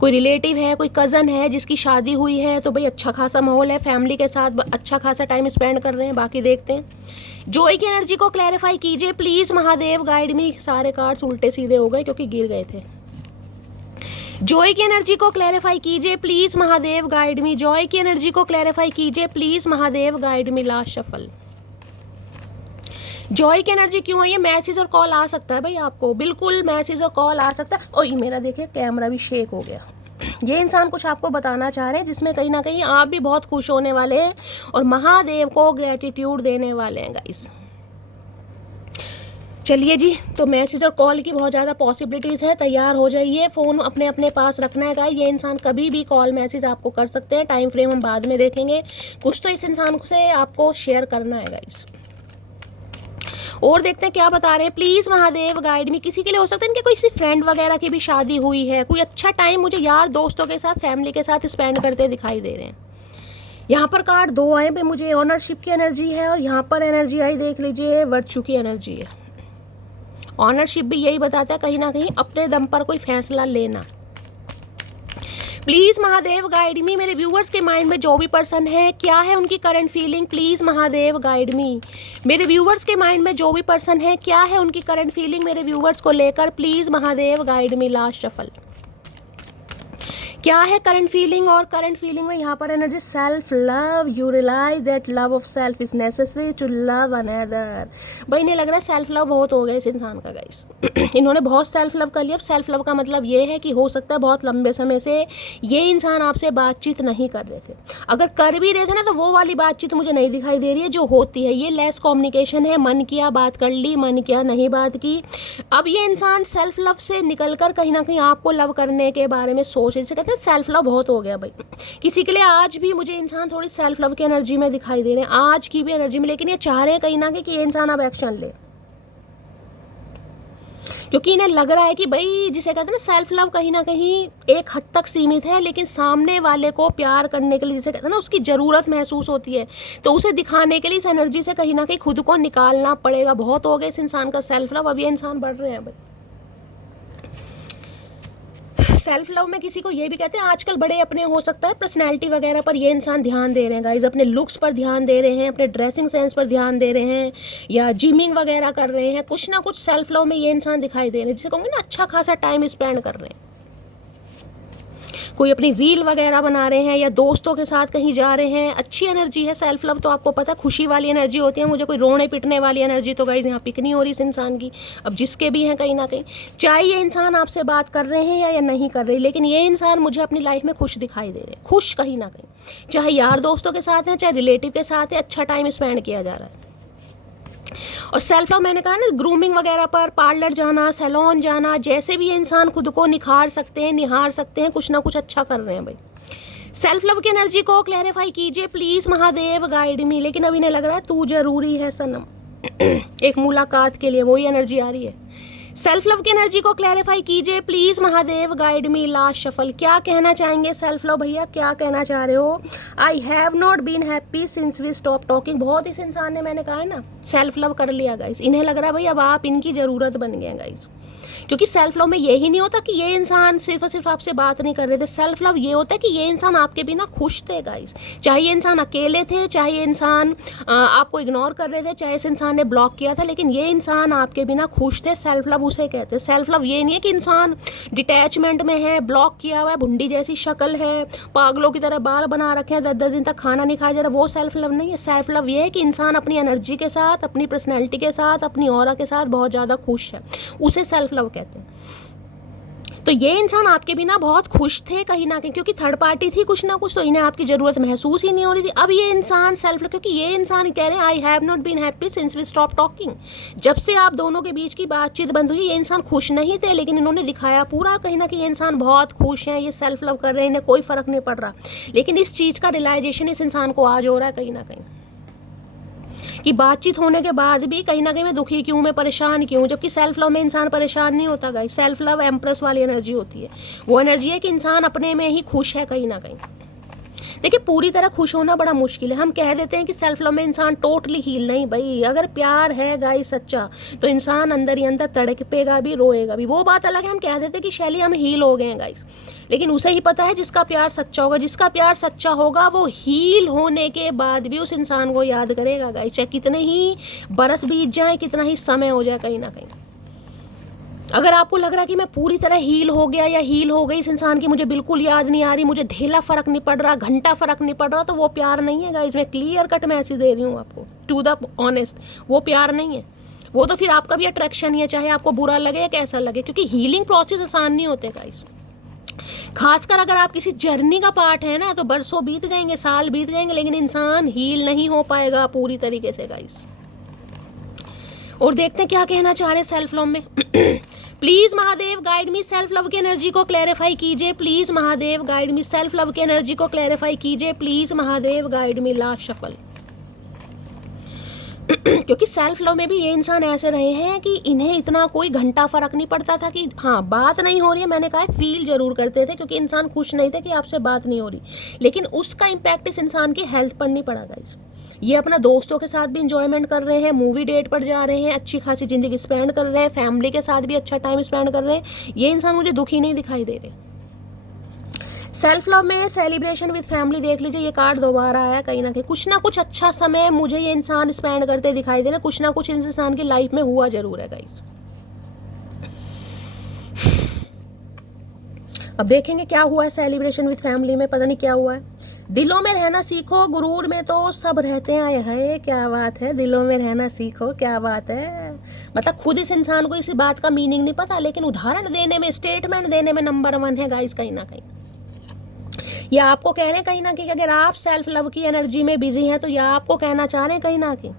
कोई रिलेटिव है, कोई कज़न है जिसकी शादी हुई है, तो भाई अच्छा खासा माहौल है, फैमिली के साथ अच्छा खासा टाइम स्पेंड कर रहे हैं। बाकी देखते हैं जॉय की एनर्जी को क्लैरिफाई कीजिए प्लीज़ महादेव गाइड मी। सारे कार्ड्स उल्टे सीधे हो गए क्योंकि गिर गए थे। जॉय की एनर्जी को क्लैरिफाई कीजिए please Mahadev guide me. Joy की एनर्जी को क्लैरिफाई कीजिए please Mahadev guide me. Last shuffle. Joy की एनर्जी क्यों है? ये मैसेज और कॉल आ सकता है भाई आपको, बिल्कुल मैसेज और कॉल आ सकता है। और ये मेरा देखिए कैमरा भी शेक हो गया। ये इंसान कुछ आपको बताना चाह रहे हैं जिसमें कहीं ना कहीं आप भी बहुत खुश होने वाले हैं और महादेव को ग्रेटिट्यूड देने वाले हैं गाइस। चलिए जी, तो मैसेज और कॉल की बहुत ज़्यादा पॉसिबिलिटीज़ है, तैयार हो जाइए। फ़ोन अपने अपने पास रखना है गाइस। ये इंसान कभी भी कॉल मैसेज आपको कर सकते हैं, टाइम फ्रेम हम बाद में देखेंगे। कुछ तो इस इंसान से आपको शेयर करना है गाइस। और देखते हैं क्या बता रहे हैं। प्लीज़ महादेव गाइड मी। किसी के लिए हो सकता है इनके कोई फ्रेंड वगैरह की भी शादी हुई है, कोई अच्छा टाइम मुझे यार दोस्तों के साथ, फैमिली के साथ स्पेंड करते दिखाई दे रहे हैं। यहाँ पर कार्ड 2 आए पे मुझे ऑनरशिप की एनर्जी है और यहाँ पर एनर्जी आई देख लीजिए वर्च्यू की एनर्जी है। ऑनरशिप भी यही बताता है कहीं ना कहीं अपने दम पर कोई फैसला लेना। प्लीज़ महादेव गाइड मी। मेरे व्यूवर्स के माइंड में जो भी पर्सन है, क्या है उनकी current feeling? Please Mahadev guide मी। मेरे व्यूवर्स के माइंड में जो भी पर्सन है, क्या है उनकी करंट फीलिंग मेरे व्यूवर्स को लेकर? Please Mahadev guide me. Last shuffle. क्या है करंट फीलिंग? और करंट फीलिंग में यहाँ पर energy self love. You realize that love of self is necessary to love another. भाई इन्हें लग रहा है सेल्फ लव बहुत हो गया इस इंसान का गाइस। इन्होंने बहुत सेल्फ लव कर लिया। सेल्फ लव का मतलब ये है कि हो सकता है बहुत लंबे समय से ये इंसान आपसे बातचीत नहीं कर रहे थे। अगर कर भी रहे थे ना तो वो वाली बातचीत मुझे नहीं दिखाई दे रही है जो होती है। ये लेस कम्युनिकेशन है। मन किया बात कर ली, मन किया नहीं बात की। अब ये इंसान सेल्फ लव से निकलकर कहीं ना कहीं आपको लव करने के बारे में सोच, इसे कहते हैं सेल्फ लव बहुत हो गया भाई किसी के लिए। आज भी मुझे इंसान थोड़ी सेल्फ लव की एनर्जी में दिखाई दे रहे हैं, आज की भी एनर्जी में। लेकिन ये चाह रहे हैं कहीं ना कहीं कि ये इंसान अब एक्शन ले, क्योंकि इन्हें लग रहा है कि भाई जिसे कहते हैं ना सेल्फ लव कहीं ना कहीं एक हद तक सीमित है, लेकिन सामने वाले को प्यार करने के लिए जिसे कहते हैं ना उसकी ज़रूरत महसूस होती है, तो उसे दिखाने के लिए इस एनर्जी से कहीं ना कहीं खुद को निकालना पड़ेगा। बहुत हो गया इस इंसान का सेल्फ लव। अब ये इंसान बढ़ रहे हैं भाई सेल्फ लव में। किसी को ये भी कहते हैं आजकल बड़े अपने हो सकता है पर्सनैलिटी वगैरह पर ये इंसान ध्यान दे रहे हैं गाइज, अपने लुक्स पर ध्यान दे रहे हैं, अपने ड्रेसिंग सेंस पर ध्यान दे रहे हैं, या जिमिंग वगैरह कर रहे हैं। कुछ ना कुछ सेल्फ लव में ये इंसान दिखाई दे रहे हैं, जिसे कहूँगी ना अच्छा खासा टाइम स्पेंड कर रहे हैं। कोई अपनी रील वगैरह बना रहे हैं या दोस्तों के साथ कहीं जा रहे हैं। अच्छी एनर्जी है सेल्फ लव, तो आपको पता खुशी वाली एनर्जी होती है। मुझे कोई रोने पिटने वाली एनर्जी तो गाइस यहाँ पिक नहीं हो रही इस इंसान की। अब जिसके भी हैं कहीं ना कहीं, चाहे ये इंसान आपसे बात कर रहे हैं या नहीं कर रहे, लेकिन ये इंसान मुझे अपनी लाइफ में खुश दिखाई दे रहे हैं, खुश कहीं ना कहीं। चाहे यार दोस्तों के साथ हैं, चाहे रिलेटिव के साथ है, अच्छा टाइम स्पेंड किया जा रहा है। और सेल्फ लव मैंने कहा ना, ग्रूमिंग वगैरह पर, पार्लर जाना, सैलून जाना, जैसे भी ये इंसान खुद को निखार सकते हैं, निहार सकते हैं, कुछ ना कुछ अच्छा कर रहे हैं भाई। सेल्फ लव की एनर्जी को क्लैरिफाई कीजिए प्लीज़ महादेव गाइड मी। लेकिन अब इन्हें लग रहा है तू जरूरी है सनम एक मुलाकात के लिए, वही एनर्जी आ रही है। सेल्फ लव की एनर्जी को क्लैरिफाई कीजिए please Mahadev guide me. Last shuffle. क्या कहना चाहेंगे सेल्फ लव भैया, क्या कहना चाह रहे हो? I have not been happy since we stop talking. बहुत इस इंसान ने, मैंने कहा है ना, सेल्फ लव कर लिया गाइस। इन्हें लग रहा है भाई अब आप इनकी ज़रूरत बन गए गाइस। क्योंकि सेल्फ लव में यही नहीं होता कि ये इंसान सिर्फ और सिर्फ आपसे बात नहीं कर रहे थे। सेल्फ लव ये होता है कि ये इंसान आपके बिना खुश थे गाइस। चाहे ये इंसान अकेले थे, चाहे ये इंसान आपको इग्नोर कर रहे थे, चाहे इस इंसान ने ब्लॉक किया था, लेकिन ये इंसान आपके बिना खुश थे। सेल्फ लव उसे कहते हैं। सेल्फ लव ये नहीं है कि इंसान डिटैचमेंट में है, ब्लॉक किया हुआ है, भुंडी जैसी शक्ल है, पागलों की तरह बाल बना रखे हैं, 10-10 दिन तक खाना नहीं खाया जा रहा, वो सेल्फ लव नहीं है। सेल्फ लव ये है कि इंसान अपनी एनर्जी के साथ, अपनी पर्सनैलिटी के साथ, अपनी ऑरा के साथ बहुत ज़्यादा खुश है, उसे सेल्फ लव कहते हैं। तो ये इंसान आपके बिना बहुत खुश थे कहीं ना कहीं, क्योंकि थर्ड पार्टी थी कुछ ना कुछ, तो इन्हें आपकी ज़रूरत महसूस ही नहीं हो रही थी। अब ये इंसान सेल्फ, क्योंकि ये इंसान कह रहे हैं I have not been happy since we stop talking. जब से आप दोनों के बीच की बातचीत बंद हुई, ये इंसान खुश नहीं थे, लेकिन इन्होंने दिखाया पूरा कहीं ना कहीं ये इंसान बहुत खुश है, ये सेल्फ लव कर रहे हैं, इन्हें कोई फ़र्क नहीं पड़ रहा। लेकिन इस चीज़ का रियलाइजेशन इस इंसान को आज हो रहा है कहीं ना कहीं, कि बातचीत होने के बाद भी कहीं ना कहीं मैं दुखी क्यों, मैं परेशान क्यों। जबकि सेल्फ लव में इंसान परेशान नहीं होता गाइस। सेल्फ लव एम्प्रेस वाली एनर्जी होती है। वो एनर्जी है कि इंसान अपने में ही खुश है कहीं ना कहीं। देखिए, पूरी तरह खुश होना बड़ा मुश्किल है। हम कह देते हैं कि सेल्फ लव में इंसान टोटली हील नहीं। भाई अगर प्यार है गाइस सच्चा, तो इंसान अंदर ही अंदर तड़पेगा भी, रोएगा भी। वो बात अलग है, हम कह देते हैं कि शैली हम हील हो गए हैं गाइस, लेकिन उसे ही पता है जिसका प्यार सच्चा होगा। जिसका प्यार सच्चा होगा वो हील होने के बाद भी उस इंसान को याद करेगा गाइस, चाहे कितने ही बरस बीत जाए, कितना ही समय हो जाए कहीं ना कहीं। अगर आपको लग रहा है कि मैं पूरी तरह हील हो गया या हील हो गई, इस इंसान की मुझे बिल्कुल याद नहीं आ रही, मुझे धेला फ़र्क नहीं पड़ रहा, घंटा फ़र्क नहीं पड़ रहा, तो वो प्यार नहीं है गाइस। मैं क्लियर कट मैसेज दे रही हूँ आपको, टू द ऑनेस्ट, वो प्यार नहीं है। वो तो फिर आपका भी अट्रैक्शन ही है, चाहे आपको बुरा लगे या कैसा लगे, क्योंकि हीलिंग प्रोसेस आसान नहीं होते गाइस। खासकर अगर आप किसी जर्नी का पार्ट है ना, तो बरसों बीत जाएंगे, साल बीत जाएंगे, लेकिन इंसान हील नहीं हो पाएगा पूरी तरीके से गाइस। और देखते हैं क्या कहना चाह रहे हैं सेल्फ लव में। Please Mahadev guide me, self love की एनर्जी को क्लैरिफाई कीजिए। Please Mahadev guide me, self love की एनर्जी को क्लैरिफाई कीजिए। Please Mahadev guide me. Last shuffle. क्योंकि सेल्फ लव में भी ये इंसान ऐसे रहे हैं कि इन्हें इतना कोई घंटा फर्क नहीं पड़ता था कि हाँ बात नहीं हो रही है। मैंने कहा फील जरूर करते थे, क्योंकि इंसान खुश नहीं थे कि आपसे बात नहीं हो रही, लेकिन उसका इम्पैक्ट इस इंसान की हेल्थ पर नहीं पड़ा गाइस। ये अपना दोस्तों के साथ भी इंजॉयमेंट कर रहे हैं, मूवी डेट पर जा रहे हैं, अच्छी खासी ज़िंदगी स्पेंड कर रहे हैं, फैमिली के साथ भी अच्छा टाइम स्पेंड कर रहे हैं। ये इंसान मुझे दुखी नहीं दिखाई दे रहे। सेल्फ लव में सेलिब्रेशन विद फैमिली देख लीजिए, ये कार्ड दोबारा आया। कहीं ना कहीं कुछ ना कुछ अच्छा समय मुझे ये इंसान स्पेंड करते दिखाई दे रहे। कुछ ना कुछ इस इंसान की लाइफ में हुआ जरूर है गाइस। अब देखेंगे क्या हुआ है सेलिब्रेशन विद फैमिली में, पता नहीं क्या हुआ है। दिलों में रहना सीखो, गुरूर में तो सब रहते हैं। आए हाय क्या बात है, दिलों में रहना सीखो, क्या बात है। मतलब खुद इस इंसान को इस बात का मीनिंग नहीं पता, लेकिन उदाहरण देने में, स्टेटमेंट देने में नंबर 1 है गाइस कहीं ना कहीं। या आपको कह रहे हैं कहीं ना कहीं अगर आप सेल्फ लव की एनर्जी में बिजी हैं, तो या आपको कहना चाह रहे हैं कहीं ना कहीं,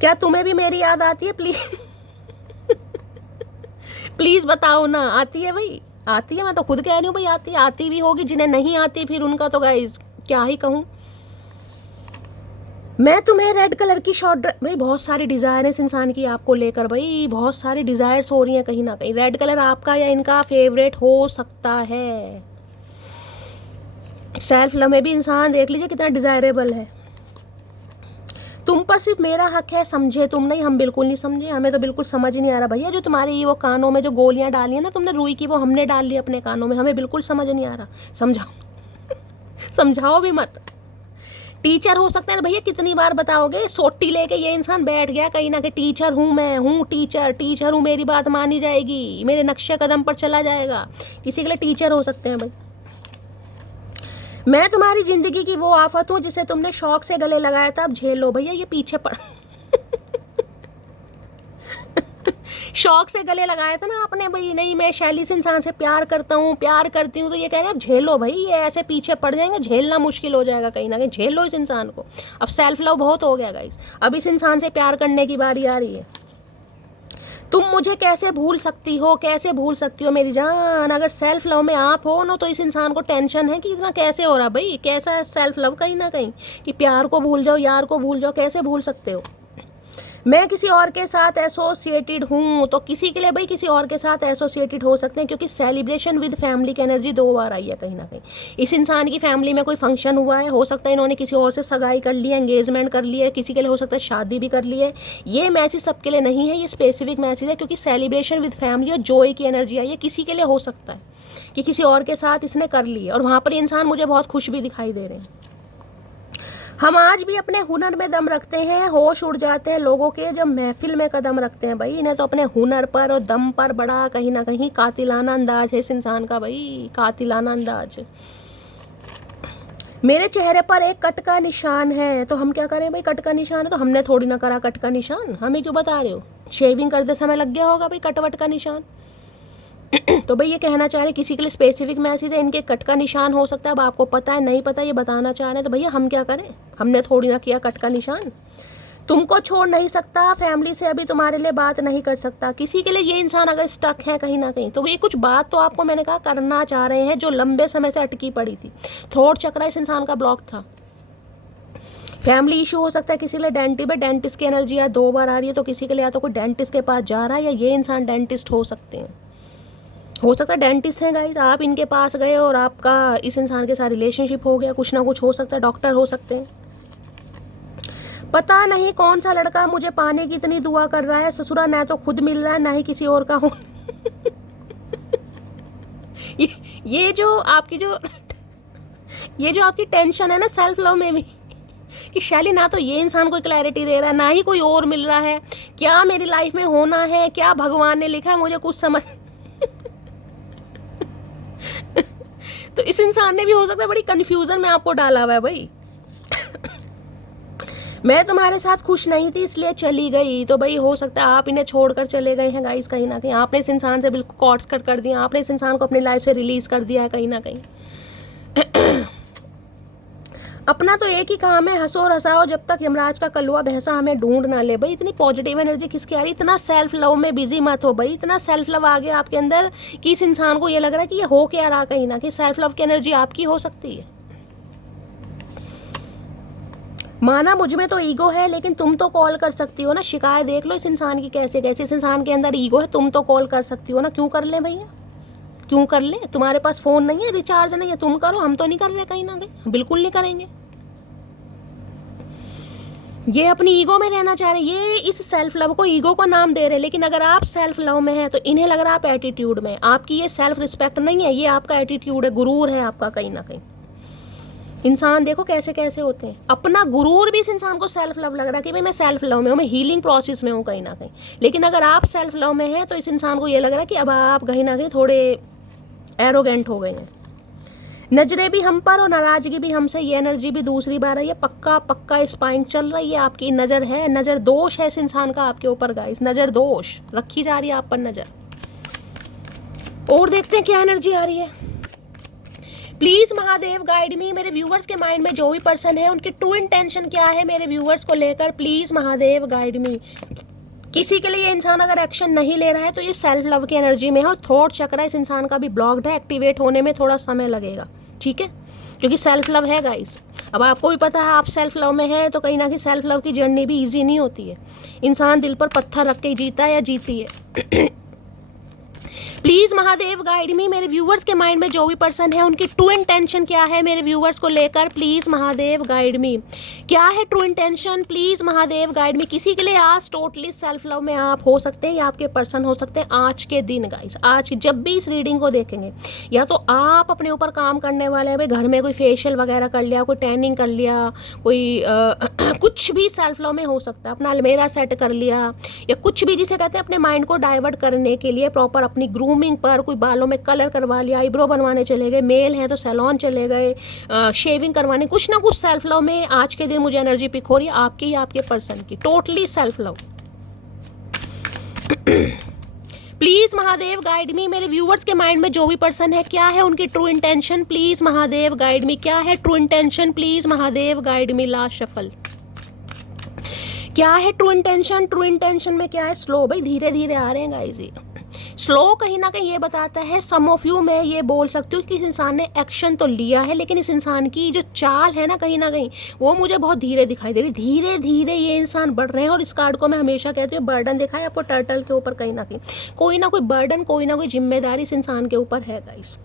क्या तुम्हें भी मेरी याद आती है? प्लीज प्लीज बताओ ना, आती है भाई? आती है, मैं तो खुद कह रही हूँ भाई आती है। आती भी होगी, जिन्हें नहीं आती फिर उनका तो गाइस क्या ही कहूँ। मैं तुम्हें रेड कलर की शॉर्ट ड्रेस, भाई बहुत सारी डिज़ायर है इस इंसान की आपको लेकर, भाई बहुत सारी डिज़ायर्स हो रही हैं कहीं ना कहीं। रेड कलर आपका या इनका फेवरेट हो सकता है। सेल्फ लव में भी इंसान देख लीजिए कितना डिज़ायरेबल है। तुम पर सिर्फ मेरा हक है, समझे तुम नहीं, हम बिल्कुल नहीं समझे। हमें तो बिल्कुल समझ ही नहीं आ रहा भैया। जो तुम्हारी ये वो कानों में जो गोलियां डाली है ना तुमने रुई की, वो हमने डाल ली अपने कानों में, हमें बिल्कुल समझ नहीं आ रहा। समझाओ समझाओ भी मत। टीचर हो सकते हैं भैया, कितनी बार बताओगे। सोटी लेके ये इंसान बैठ गया कहीं ना कहीं, टीचर हूँ मैं, हूँ टीचर हूँ, मेरी बात मानी जाएगी, मेरे नक्शे कदम पर चला जाएगा। किसी के लिए टीचर हो सकते हैं भाई। मैं तुम्हारी जिंदगी की वो आफत हूँ जिसे तुमने शौक से गले लगाया था, अब झेल लो भैया। ये पीछे पड़ शौक से गले लगाया था ना आपने, भाई नहीं मैं शैली से इंसान से प्यार करता हूँ, प्यार करती हूँ, तो ये कह रहे हैं अब झेलो भाई, ये ऐसे पीछे पड़ जाएंगे, झेलना मुश्किल हो जाएगा कहीं ना कहीं। झेल लो इस इंसान को। अब सेल्फ लव बहुत हो गया गाइस, अब इस इंसान से प्यार करने की बारी आ रही है। तुम मुझे कैसे भूल सकती हो, कैसे भूल सकती हो मेरी जान। अगर सेल्फ लव में आप हो ना, तो इस इंसान को टेंशन है कि इतना कैसे हो रहा भाई, कैसा सेल्फ लव कहीं ना कहीं, कि प्यार को भूल जाओ, यार को भूल जाओ, कैसे भूल सकते हो। मैं किसी और के साथ एसोसिएटेड हूँ, तो किसी के लिए भाई किसी और के साथ एसोसिएटेड हो सकते हैं, क्योंकि सेलिब्रेशन विद फैमिली की एनर्जी 2 बार आई है कहीं ना कहीं। इस इंसान की फैमिली में कोई फंक्शन हुआ है, हो सकता है इन्होंने किसी और से सगाई कर ली है, एंगेजमेंट कर ली है, किसी के लिए हो सकता है शादी भी कर ली है। ये मैसेज सबके लिए नहीं है, ये स्पेसिफिक मैसेज है, क्योंकि सेलिब्रेशन विद फैमिली और जॉय की एनर्जी आई है। किसी के लिए हो सकता है कि किसी और के साथ इसने कर ली है, और वहाँ पर इंसान मुझे बहुत खुश भी दिखाई दे रहे हैं। हम आज भी अपने हुनर में दम रखते हैं, होश उड़ जाते हैं लोगों के जब महफिल में कदम रखते हैं। भाई इन्हें तो अपने हुनर पर और दम पर बड़ा कहीं ना कहीं कातिलाना अंदाज है इस इंसान का, भाई कातिलाना अंदाज। मेरे चेहरे पर एक कट का निशान है, तो हम क्या करें भाई, कट का निशान है तो हमने थोड़ी ना करा कट का निशान, हमें क्यों बता रहे हो? शेविंग करते समय लग गया होगा भाई कट वट का निशान। तो भाई ये कहना चाह रहे किसी के लिए स्पेसिफिक मैसेज है, इनके कट का निशान हो सकता है। अब आपको पता है नहीं पता ये बताना चाह रहे हैं, तो भैया हम क्या करें, हमने थोड़ी ना किया कट का निशान। तुमको छोड़ नहीं सकता, फैमिली से अभी तुम्हारे लिए बात नहीं कर सकता। किसी के लिए ये इंसान अगर स्टक है कहीं ना कहीं, तो ये कुछ बात तो आपको मैंने कहा करना चाह रहे हैं जो लंबे समय से अटकी पड़ी थी। थ्रोट चक्र इस इंसान का ब्लॉक था। फैमिली इशू हो सकता है किसी के लिए, डेंटिस्ट की एनर्जी या 2 बार आ रही है, तो किसी के लिए या तो कोई डेंटिस्ट के पास जा रहा है, या ये इंसान डेंटिस्ट हो सकते हैं, हो सकता है डेंटिस्ट हैं गाइज, आप इनके पास गए और आपका इस इंसान के साथ रिलेशनशिप हो गया, कुछ ना कुछ हो सकता है, डॉक्टर हो सकते हैं। पता नहीं कौन सा लड़का मुझे पाने की इतनी दुआ कर रहा है, ससुरा ना तो खुद मिल रहा है ना ही किसी और का हो। ये जो आपकी टेंशन है ना सेल्फ लव में भी, कि शैली ना तो ये इंसान कोई क्लैरिटी दे रहा है, ना ही कोई और मिल रहा है, क्या मेरी लाइफ में होना है, क्या भगवान ने लिखा है, मुझे कुछ समझ। तो इस इंसान ने भी हो सकता है बड़ी कंफ्यूजन में आपको डाला हुआ है भाई। मैं तुम्हारे साथ खुश नहीं थी इसलिए चली गई, तो भाई हो सकता है आप इन्हें छोड़कर चले गए हैं गाइस कहीं ना कहीं। आपने इस इंसान से बिल्कुल कॉर्ड्स कट कर दिया, आपने इस इंसान को अपनी लाइफ से रिलीज कर दिया है कहीं ना कहीं। अपना तो एक ही काम है, हंसो और हंसाओ जब तक यमराज का कलुआ भैंसा हमें ढूंढ ना ले। भाई इतनी पॉजिटिव एनर्जी किसकी आ रही, इतना सेल्फ लव में बिजी मत हो भाई। इतना सेल्फ लव आ गया आपके अंदर कि इस इंसान को ये लग रहा है कि ये हो क्या रहा कहीं ना कि सेल्फ लव की एनर्जी आपकी हो सकती है। माना मुझ में तो ईगो है, लेकिन तुम तो कॉल कर सकती हो ना। शिकायत देख लो इस इंसान की कैसे कैसे, इस इंसान के अंदर ईगो है, तुम तो कॉल कर सकती हो ना। क्यों कर ले भैया, क्यों कर ले? तुम्हारे पास फोन नहीं है, रिचार्ज नहीं है, तुम करो, हम तो नहीं कर रहे कहीं ना कहीं, बिल्कुल नहीं करेंगे। ये अपनी ईगो में रहना चाह रहे, ये इस सेल्फ लव को ईगो को नाम दे रहे। लेकिन अगर आप सेल्फ लव में हैं तो इन्हें लग रहा है आप एटीट्यूड में, आपकी ये सेल्फ रिस्पेक्ट नहीं है, ये आपका एटीट्यूड है, गुरूर है आपका कहीं ना कहीं। इंसान देखो कैसे कैसे होते हैं, अपना गुरूर भी इस इंसान को सेल्फ लव लग रहा है कि भाई मैं सेल्फ लव में हूँ, मैं हीलिंग प्रोसेस में हूँ कहीं ना कहीं। लेकिन अगर आप सेल्फ लव में हैं तो इस इंसान को ये लग रहा है कि अब आप कहीं ना कहीं थोड़े एरोगेंट हो गए हैं। नजरें भी हम पर और नाराजगी भी हमसे, ये एनर्जी भी दूसरी बार है। ये पक्का पक्का स्पाइंग चल रही है, आपकी नज़र है, नज़र दोष है इस इंसान का आपके ऊपर गाइस, नज़र दोष रखी जा रही है आप पर नज़र। और देखते हैं क्या एनर्जी आ रही है। प्लीज महादेव गाइड मी, मेरे व्यूवर्स के माइंड में जो भी पर्सन है उनकी ट्रू इंटेंशन क्या है मेरे व्यूवर्स को लेकर, प्लीज महादेव गाइड मी। किसी के लिए ये इंसान अगर एक्शन नहीं ले रहा है तो ये सेल्फ लव की एनर्जी में है, और थ्रोट चक्र इस इंसान का भी ब्लॉक्ड है, एक्टिवेट होने में थोड़ा समय लगेगा, ठीक है, क्योंकि सेल्फ लव है गाइस। अब आपको भी पता है आप सेल्फ लव में है, तो कहीं ना कहीं सेल्फ लव की जर्नी भी इजी नहीं होती है। इंसान दिल पर पत्थर रख के जीता है या जीती है। प्लीज महादेव गाइड मी, मेरे व्यूवर्स के माइंड में जो भी पर्सन है उनकी ट्रू इंटेंशन क्या है मेरे व्यूवर्स को लेकर, प्लीज महादेव गाइड मी। क्या है true intention, please Mahadev guide मी। किसी के लिए आज टोटली सेल्फ लव में आप हो सकते हैं या आपके पर्सन हो सकते हैं आज के दिन गाइस। आज जब भी इस रीडिंग को देखेंगे, या तो आप अपने ऊपर काम करने वाले हैं, भाई घर में कोई फेशियल वगैरह कर लिया, कोई टैनिंग कर लिया, कोई कुछ भी सेल्फ लव में हो सकता है, अपना अलमेरा सेट कर लिया, या कुछ भी जिसे कहते हैं अपने माइंड को डाइवर्ट करने के लिए प्रॉपर अपनी ग्रूमिंग पर, कोई बालों में कलर करवा लिया, आईब्रो बनवाने चले गए, मेल है तो सैलून चले गए, शेविंग करवाने, कुछ ना कुछ सेल्फ लव में आज के दिन मुझे एनर्जी पिक हो रही है आपकी या आपके पर्सन की, totally self love. Please Mahadev guide मी, मेरे व्यूवर्स के माइंड में जो भी पर्सन है क्या है उनकी true intention, please Mahadev guide मी। क्या है true intention, please Mahadev guide me. Last shuffle, क्या है ट्रू इंटेंशन, ट्रू इंटेंशन में क्या है, स्लो भाई धीरे धीरे आ रहे हैं गाइस। स्लो कहीं ना कहीं ये बताता है, सम ऑफ यू मैं ये बोल सकती हूँ कि इस इंसान ने एक्शन तो लिया है, लेकिन इस इंसान की जो चाल है ना कहीं वो मुझे बहुत धीरे दिखाई दे रही। धीरे धीरे ये इंसान बढ़ रहे हैं। और इस कार्ड को मैं हमेशा कहती हूँ बर्डन दिखा है आपको टर्टल के ऊपर, कहीं ना कहीं कोई ना कोई बर्डन, कोई ना कोई जिम्मेदारी इस इंसान के ऊपर है गाइस।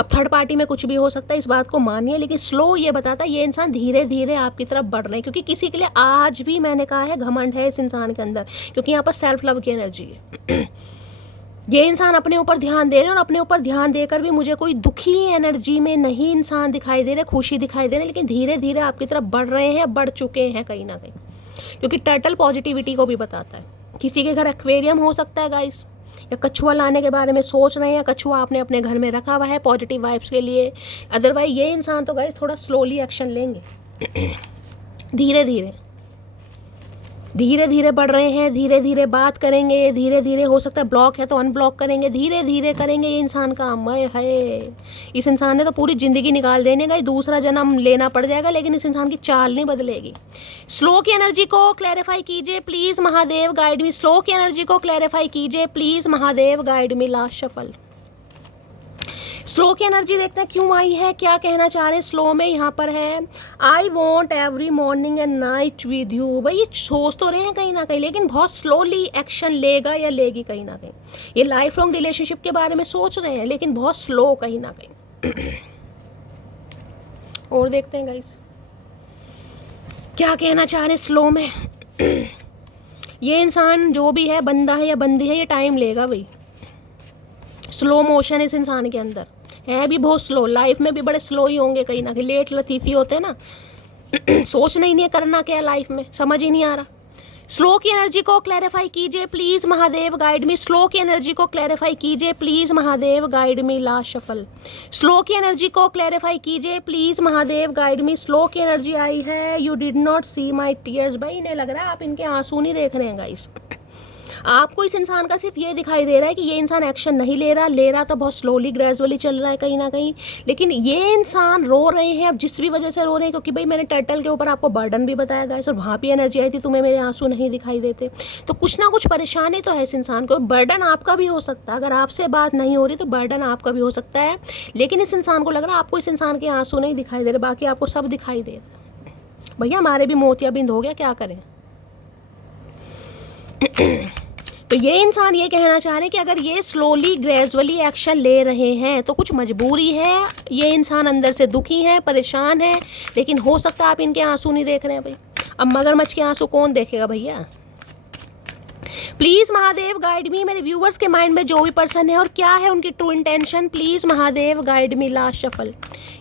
अब थर्ड पार्टी में कुछ भी हो सकता है, इस बात को मानिए, लेकिन स्लो ये बताता है ये इंसान धीरे धीरे आपकी तरफ बढ़ रहे हैं। क्योंकि किसी के लिए आज भी मैंने कहा है घमंड है इस इंसान के अंदर, क्योंकि यहाँ पर सेल्फ लव की एनर्जी है। ये इंसान अपने ऊपर ध्यान दे रहे हैं, और अपने ऊपर ध्यान देकर भी मुझे कोई दुखी एनर्जी में नहीं इंसान दिखाई दे रहे, खुशी दिखाई दे रहे, लेकिन धीरे धीरे आपकी तरफ बढ़ रहे हैं, बढ़ चुके हैं कहीं ना कहीं। क्योंकि टर्टल पॉजिटिविटी को भी बताता है। किसी के घर एक्वेरियम हो सकता है गाइस, या कछुआ लाने के बारे में सोच रहे हैं, या कछुआ आपने अपने घर में रखा हुआ है पॉजिटिव वाइब्स के लिए। अदरवाइज ये इंसान तो गाइस थोड़ा स्लोली एक्शन लेंगे, धीरे धीरे धीरे धीरे बढ़ रहे हैं, धीरे धीरे बात करेंगे, धीरे धीरे हो सकता है ब्लॉक है तो अनब्लॉक करेंगे, धीरे धीरे करेंगे ये इंसान का। मय है, इस इंसान ने तो पूरी ज़िंदगी निकाल देने का, दूसरा जन्म लेना पड़ जाएगा, लेकिन इस इंसान की चाल नहीं बदलेगी। स्लो की एनर्जी को क्लैरिफाई कीजिए please Mahadev, guide me. Slow की एनर्जी को क्लैरिफाई कीजिए please Mahadev, guide me. Last shuffle. Slow की एनर्जी देखते हैं क्यों आई है, क्या कहना चाह रहे हैं स्लो में। यहाँ पर है I want every morning and night with you. भाई ये सोच तो रहे हैं कहीं ना कहीं, लेकिन बहुत स्लोली एक्शन लेगा या लेगी कहीं ना कहीं। ये लाइफ लॉन्ग रिलेशनशिप के बारे में सोच रहे हैं, लेकिन बहुत स्लो कहीं ना कहीं। और देखते हैं गाइस क्या कहना चाह रहे हैं स्लो में। ये इंसान जो भी है, बंदा है या बंदी है, ये टाइम लेगा भाई। स्लो मोशन इस इंसान के अंदर है भी बहुत स्लो। लाइफ में भी बड़े स्लो ही होंगे कहीं ना कहीं, लेट लतीफ़ी होते हैं ना। सोचना ही नहीं है करना क्या लाइफ में, समझ ही नहीं आ रहा। स्लो की एनर्जी को क्लैरिफाई कीजिए please Mahadev, guide me. Slow की एनर्जी को क्लैरिफाई कीजिए please Mahadev, guide me. Last shuffle. Slow की एनर्जी को क्लैरिफाई कीजिए please Mahadev, guide me. Slow की एनर्जी आई है you did not see my tears. भाई इन्हें लग रहा है आप इनके आंसू नहीं देख रहे हैं गाइस। आपको इस इंसान का सिर्फ ये दिखाई दे रहा है कि ये इंसान एक्शन नहीं ले रहा तो बहुत स्लोली ग्रेजुअली चल रहा है कहीं ना कहीं। लेकिन ये इंसान रो रहे हैं, अब जिस भी वजह से रो रहे हैं, क्योंकि भाई मैंने टर्टल के ऊपर आपको बर्डन भी बताया गया, और वहाँ भी एनर्जी आई थी, तुम्हें मेरे आंसू नहीं दिखाई देते। तो कुछ ना कुछ परेशानी तो है इस इंसान को। बर्डन आपका भी हो सकता है, अगर आपसे बात नहीं हो रही तो बर्डन आपका भी हो सकता है। लेकिन इस इंसान को लग रहा है आपको इस इंसान के आंसू नहीं दिखाई दे रहे, बाकी आपको सब दिखाई दे रहा है। भैया हमारे भी मोतियाबिंद हो गया, क्या करें। तो ये इंसान ये कहना चाह रहे हैं कि अगर ये स्लोली ग्रेजुअली एक्शन ले रहे हैं तो कुछ मजबूरी है। ये इंसान अंदर से दुखी है, परेशान है, लेकिन हो सकता है आप इनके आंसू नहीं देख रहे हैं भाई। अब मगरमच्छ के आंसू कौन देखेगा भैया। प्लीज़ महादेव गाइड मी। मेरे व्यूवर्स के माइंड में जो भी पर्सन है और क्या है उनकी true intention, please Mahadev guide me. Last shuffle.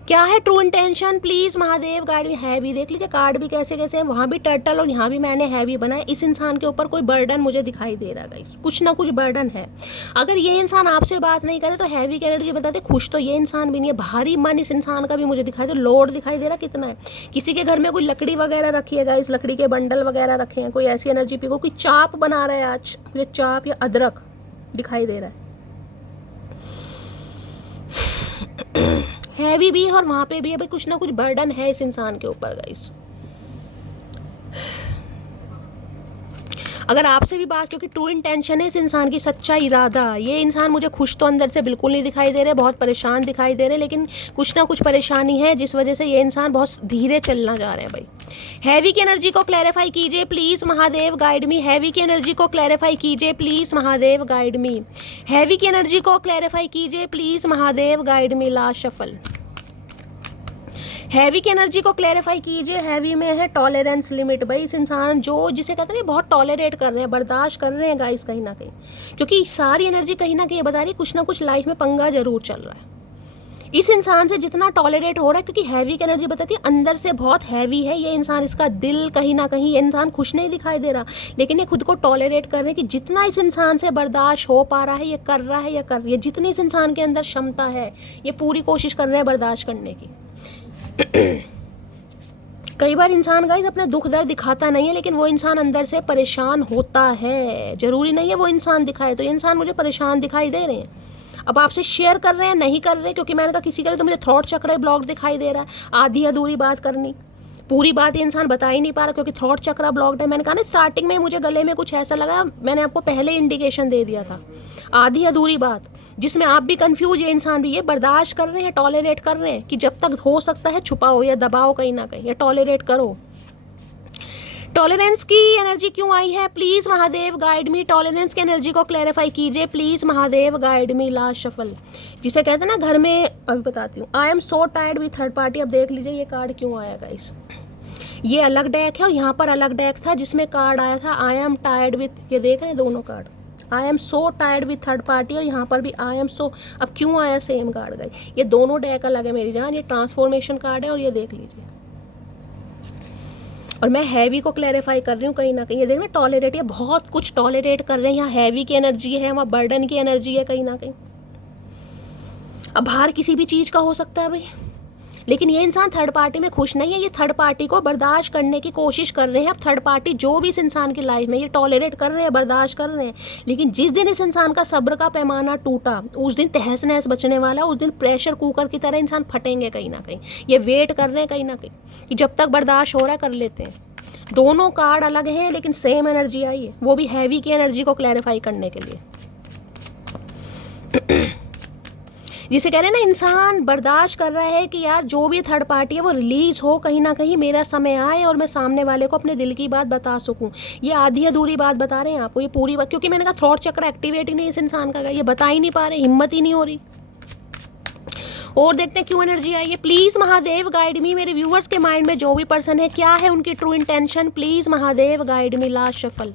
क्या है true intention, please Mahadev guide me. Heavy देख लीजिए कार्ड भी कैसे कैसे हैं, वहाँ भी टर्टल और यहाँ भी मैंने हैवी बनाया। इस इंसान के ऊपर कोई बर्डन मुझे दिखाई दे रहा है गाइस, कुछ ना कुछ बर्डन है। अगर ये इंसान आपसे बात नहीं करे तो हैवी की एनर्जी बताते, खुश तो ये इंसान भी नहीं है। भारी मन इस इंसान का भी मुझे दिखाई दे, लोड दिखाई दे रहा कितना है। किसी के घर में कोई लकड़ी वगैरह रखी है गाइस, लकड़ी के बंडल वगैरह रखे हैं, कोई ऐसी एनर्जी पी को कोई चाप बना रहा है आज, मुझे चाप या अदरक दिखाई दे रहा है। हैवी भी है और वहाँ पे भी है भाई, कुछ ना कुछ बर्डन है इस इंसान के ऊपर गाइस। अगर आपसे भी बात, क्योंकि ट्रू इंटेंशन है इस इंसान की, सच्चा इरादा। ये इंसान मुझे खुश तो अंदर से बिल्कुल नहीं दिखाई दे रहे, बहुत परेशान दिखाई दे रहे, लेकिन कुछ ना कुछ परेशानी है जिस वजह से ये इंसान बहुत धीरे चलना जा रहे हैं भाई। हैवी की एनर्जी को क्लैरिफाई कीजिए please Mahadev guide me. Heavy की एनर्जी को क्लैरिफाई कीजिए please Mahadev guide me. Heavy की एनर्जी को क्लैरिफाई कीजिए please Mahadev guide me. Last shuffle. Heavy की एनर्जी को क्लैरिफाई कीजिए। हैवी में है टॉलरेंस लिमिट। भाई इस इंसान जो जिसे कहते हैं बहुत टॉलरेट कर रहे हैं, बर्दाश्त कर रहे हैं गाइस कहीं ना कहीं, क्योंकि सारी एनर्जी कहीं ना कहीं बता रही है कुछ ना कुछ लाइफ में पंगा जरूर चल रहा है। इस इंसान से जितना टॉलरेट हो रहा है, क्योंकि हैवी की एनर्जी बताती है अंदर से बहुत हैवी है ये इंसान, इसका दिल कहीं ना कहीं, ये इंसान खुश नहीं दिखाई दे रहा, लेकिन ये खुद को टॉलरेट कर रहे हैं कि जितना इस इंसान से बर्दाश्त हो पा रहा है ये कर रहा है या कर रही है। जितनी इस इंसान के अंदर क्षमता है ये पूरी कोशिश कर रहे हैं बर्दाश्त करने की। कई बार इंसान गाइस अपने दुख दर्द दिखाता नहीं है, लेकिन वो इंसान अंदर से परेशान होता है। जरूरी नहीं है वो इंसान दिखाए, तो ये इंसान मुझे परेशान दिखाई दे रहे हैं। अब आपसे शेयर कर रहे हैं, नहीं कर रहे, क्योंकि मैंने कहा किसी के लिए तो मुझे थॉट चक्र ब्लॉक दिखाई दे रहा है, आधी अधूरी बात करनी। पूरी बात ये इंसान बता ही नहीं पा रहा क्योंकि थ्रॉट चक्रा ब्लॉक्ड है। मैंने कहा ना स्टार्टिंग में मुझे गले में कुछ ऐसा लगा, मैंने आपको पहले इंडिकेशन दे दिया था। आधी अधूरी बात जिसमें आप भी कंफ्यूज, ये इंसान भी, ये बर्दाश्त कर रहे हैं, टॉलरेट कर रहे हैं कि जब तक हो सकता है छुपाओ या दबाओ कहीं ना कहीं, या टॉलरेट करो। टॉलरेंस की एनर्जी क्यों आई है? Please Mahadev guide me. Tolerance की एनर्जी को क्लैरिफाई कीजिए please Mahadev guide me. Last shuffle जिसे कहते हैं ना घर में, अभी बताती हूँ। आई am so tired with third party. अब देख लीजिए ये कार्ड क्यों आया गाइस। ये अलग डेक है और यहाँ पर अलग डेक था जिसमें कार्ड आया था आई एम टायर्ड विथ, ये देख रहे हैं दोनों card, I am so tired with third party, और यहाँ पर भी आई एम सो। अब क्यों आया सेम कार्ड गाइस? ये दोनों डेक अलग है मेरी जान। ये ट्रांसफॉर्मेशन कार्ड है और ये देख लीजिए, और मैं हैवी को क्लैरिफाई कर रही हूँ कहीं ना कहीं। ये देखना टॉलरेट, ये बहुत कुछ टॉलरेट कर रहे हैं। यहाँ हैवी की एनर्जी है, वहाँ बर्डन की एनर्जी है कहीं ना कहीं। अब बाहर किसी भी चीज़ का हो सकता है भाई, लेकिन ये इंसान थर्ड पार्टी में खुश नहीं है। ये थर्ड पार्टी को बर्दाश्त करने की कोशिश कर रहे हैं। अब थर्ड पार्टी जो भी इस इंसान की लाइफ में, ये टॉलरेट कर रहे हैं, बर्दाश्त कर रहे हैं, लेकिन जिस दिन इस इंसान का सब्र का पैमाना टूटा, उस दिन तहस नहस बचने वाला है। उस दिन प्रेशर कुकर की तरह इंसान फटेंगे कहीं ना कहीं। ये वेट कर रहे हैं कहीं ना कहीं कि जब तक बर्दाश्त हो रहा है कर लेते हैं। दोनों कार्ड अलग हैं लेकिन सेम एनर्जी आई है, वो भी हैवी की एनर्जी को क्लैरिफाई करने के लिए। जिसे कह रहे हैं ना इंसान बर्दाश्त कर रहा है कि यार जो भी थर्ड पार्टी है वो रिलीज हो, कहीं ना कहीं मेरा समय आए और मैं सामने वाले को अपने दिल की बात बता सकूं। ये आधी अधूरी बात बता रहे हैं आपको, ये पूरी बात, क्योंकि मैंने कहा थ्रॉट चक्र एक्टिवेट ही नहीं इस इंसान का, ये बता ही नहीं पा रहे, हिम्मत ही नहीं हो रही। और देखते हैं क्यों एनर्जी आई है। प्लीज महादेव गाइड मी। मेरे व्यूअर्स के माइंड में जो भी पर्सन है, क्या है उनकी true intention? Please Mahadev guide me. Last shuffle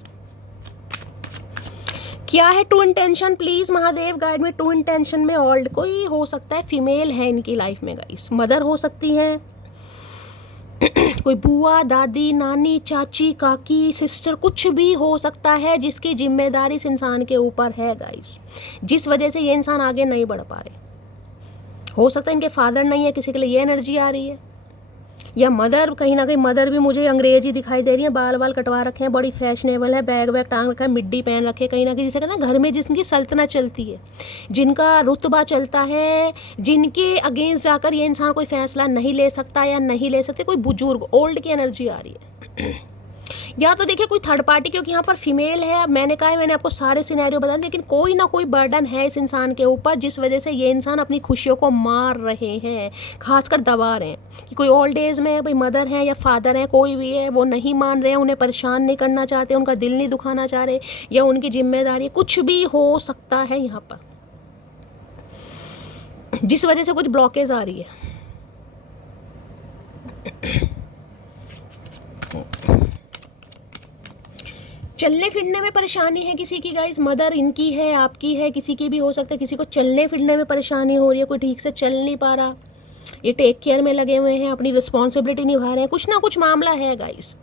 क्या है true intention? Please Mahadev guide में। ट्रू इंटेंशन में ओल्ड कोई हो सकता है, फीमेल है इनकी लाइफ में गाइस, मदर हो सकती है, कोई बुआ, दादी, नानी, चाची, काकी, सिस्टर, कुछ भी हो सकता है जिसकी जिम्मेदारी इस इंसान के ऊपर है गाइस, जिस वजह से ये इंसान आगे नहीं बढ़ पा रहे। हो सकता है इनके फादर नहीं है, किसी के लिए ये एनर्जी आ रही है, या मदर, कहीं ना कहीं मदर भी मुझे अंग्रेजी दिखाई दे रही है। बाल बाल कटवा रखे हैं, बड़ी फैशनेबल है, बैग वैग टांग रखा है, मिड्डी पहन रखे, कहीं ना कहीं जिसे कहते हैं घर में जिसकी सल्तनत चलती है, जिनका रुतबा चलता है, जिनके अगेंस्ट जाकर ये इंसान कोई फैसला नहीं ले सकता या नहीं ले सकते। कोई बुजुर्ग, ओल्ड की एनर्जी आ रही है। या तो देखिए कोई थर्ड पार्टी, क्योंकि यहाँ पर फीमेल है। अब मैंने कहा है, मैंने आपको सारे सिनेरियो बता दिए, लेकिन कोई ना कोई बर्डन है इस इंसान के ऊपर जिस वजह से ये इंसान अपनी खुशियों को मार रहे हैं, खासकर दबा रहे हैं। कि कोई ओल्ड एज में भाई मदर है या फादर है, कोई भी है, वो नहीं मान रहे हैं, उन्हें परेशान नहीं करना चाहते, उनका दिल नहीं दुखाना चाह रहे, या उनकी जिम्मेदारी, कुछ भी हो सकता है यहाँ पर, जिस वजह से कुछ ब्लॉकेज आ रही है। चलने फिरने में परेशानी है किसी की गाइस, मदर इनकी है, आपकी है, किसी की भी हो सकता है। किसी को चलने फिरने में परेशानी हो रही है, कोई ठीक से चल नहीं पा रहा, ये टेक केयर में लगे हुए हैं, अपनी रिस्पॉन्सिबिलिटी निभा रहे हैं, कुछ ना कुछ मामला है गाइस।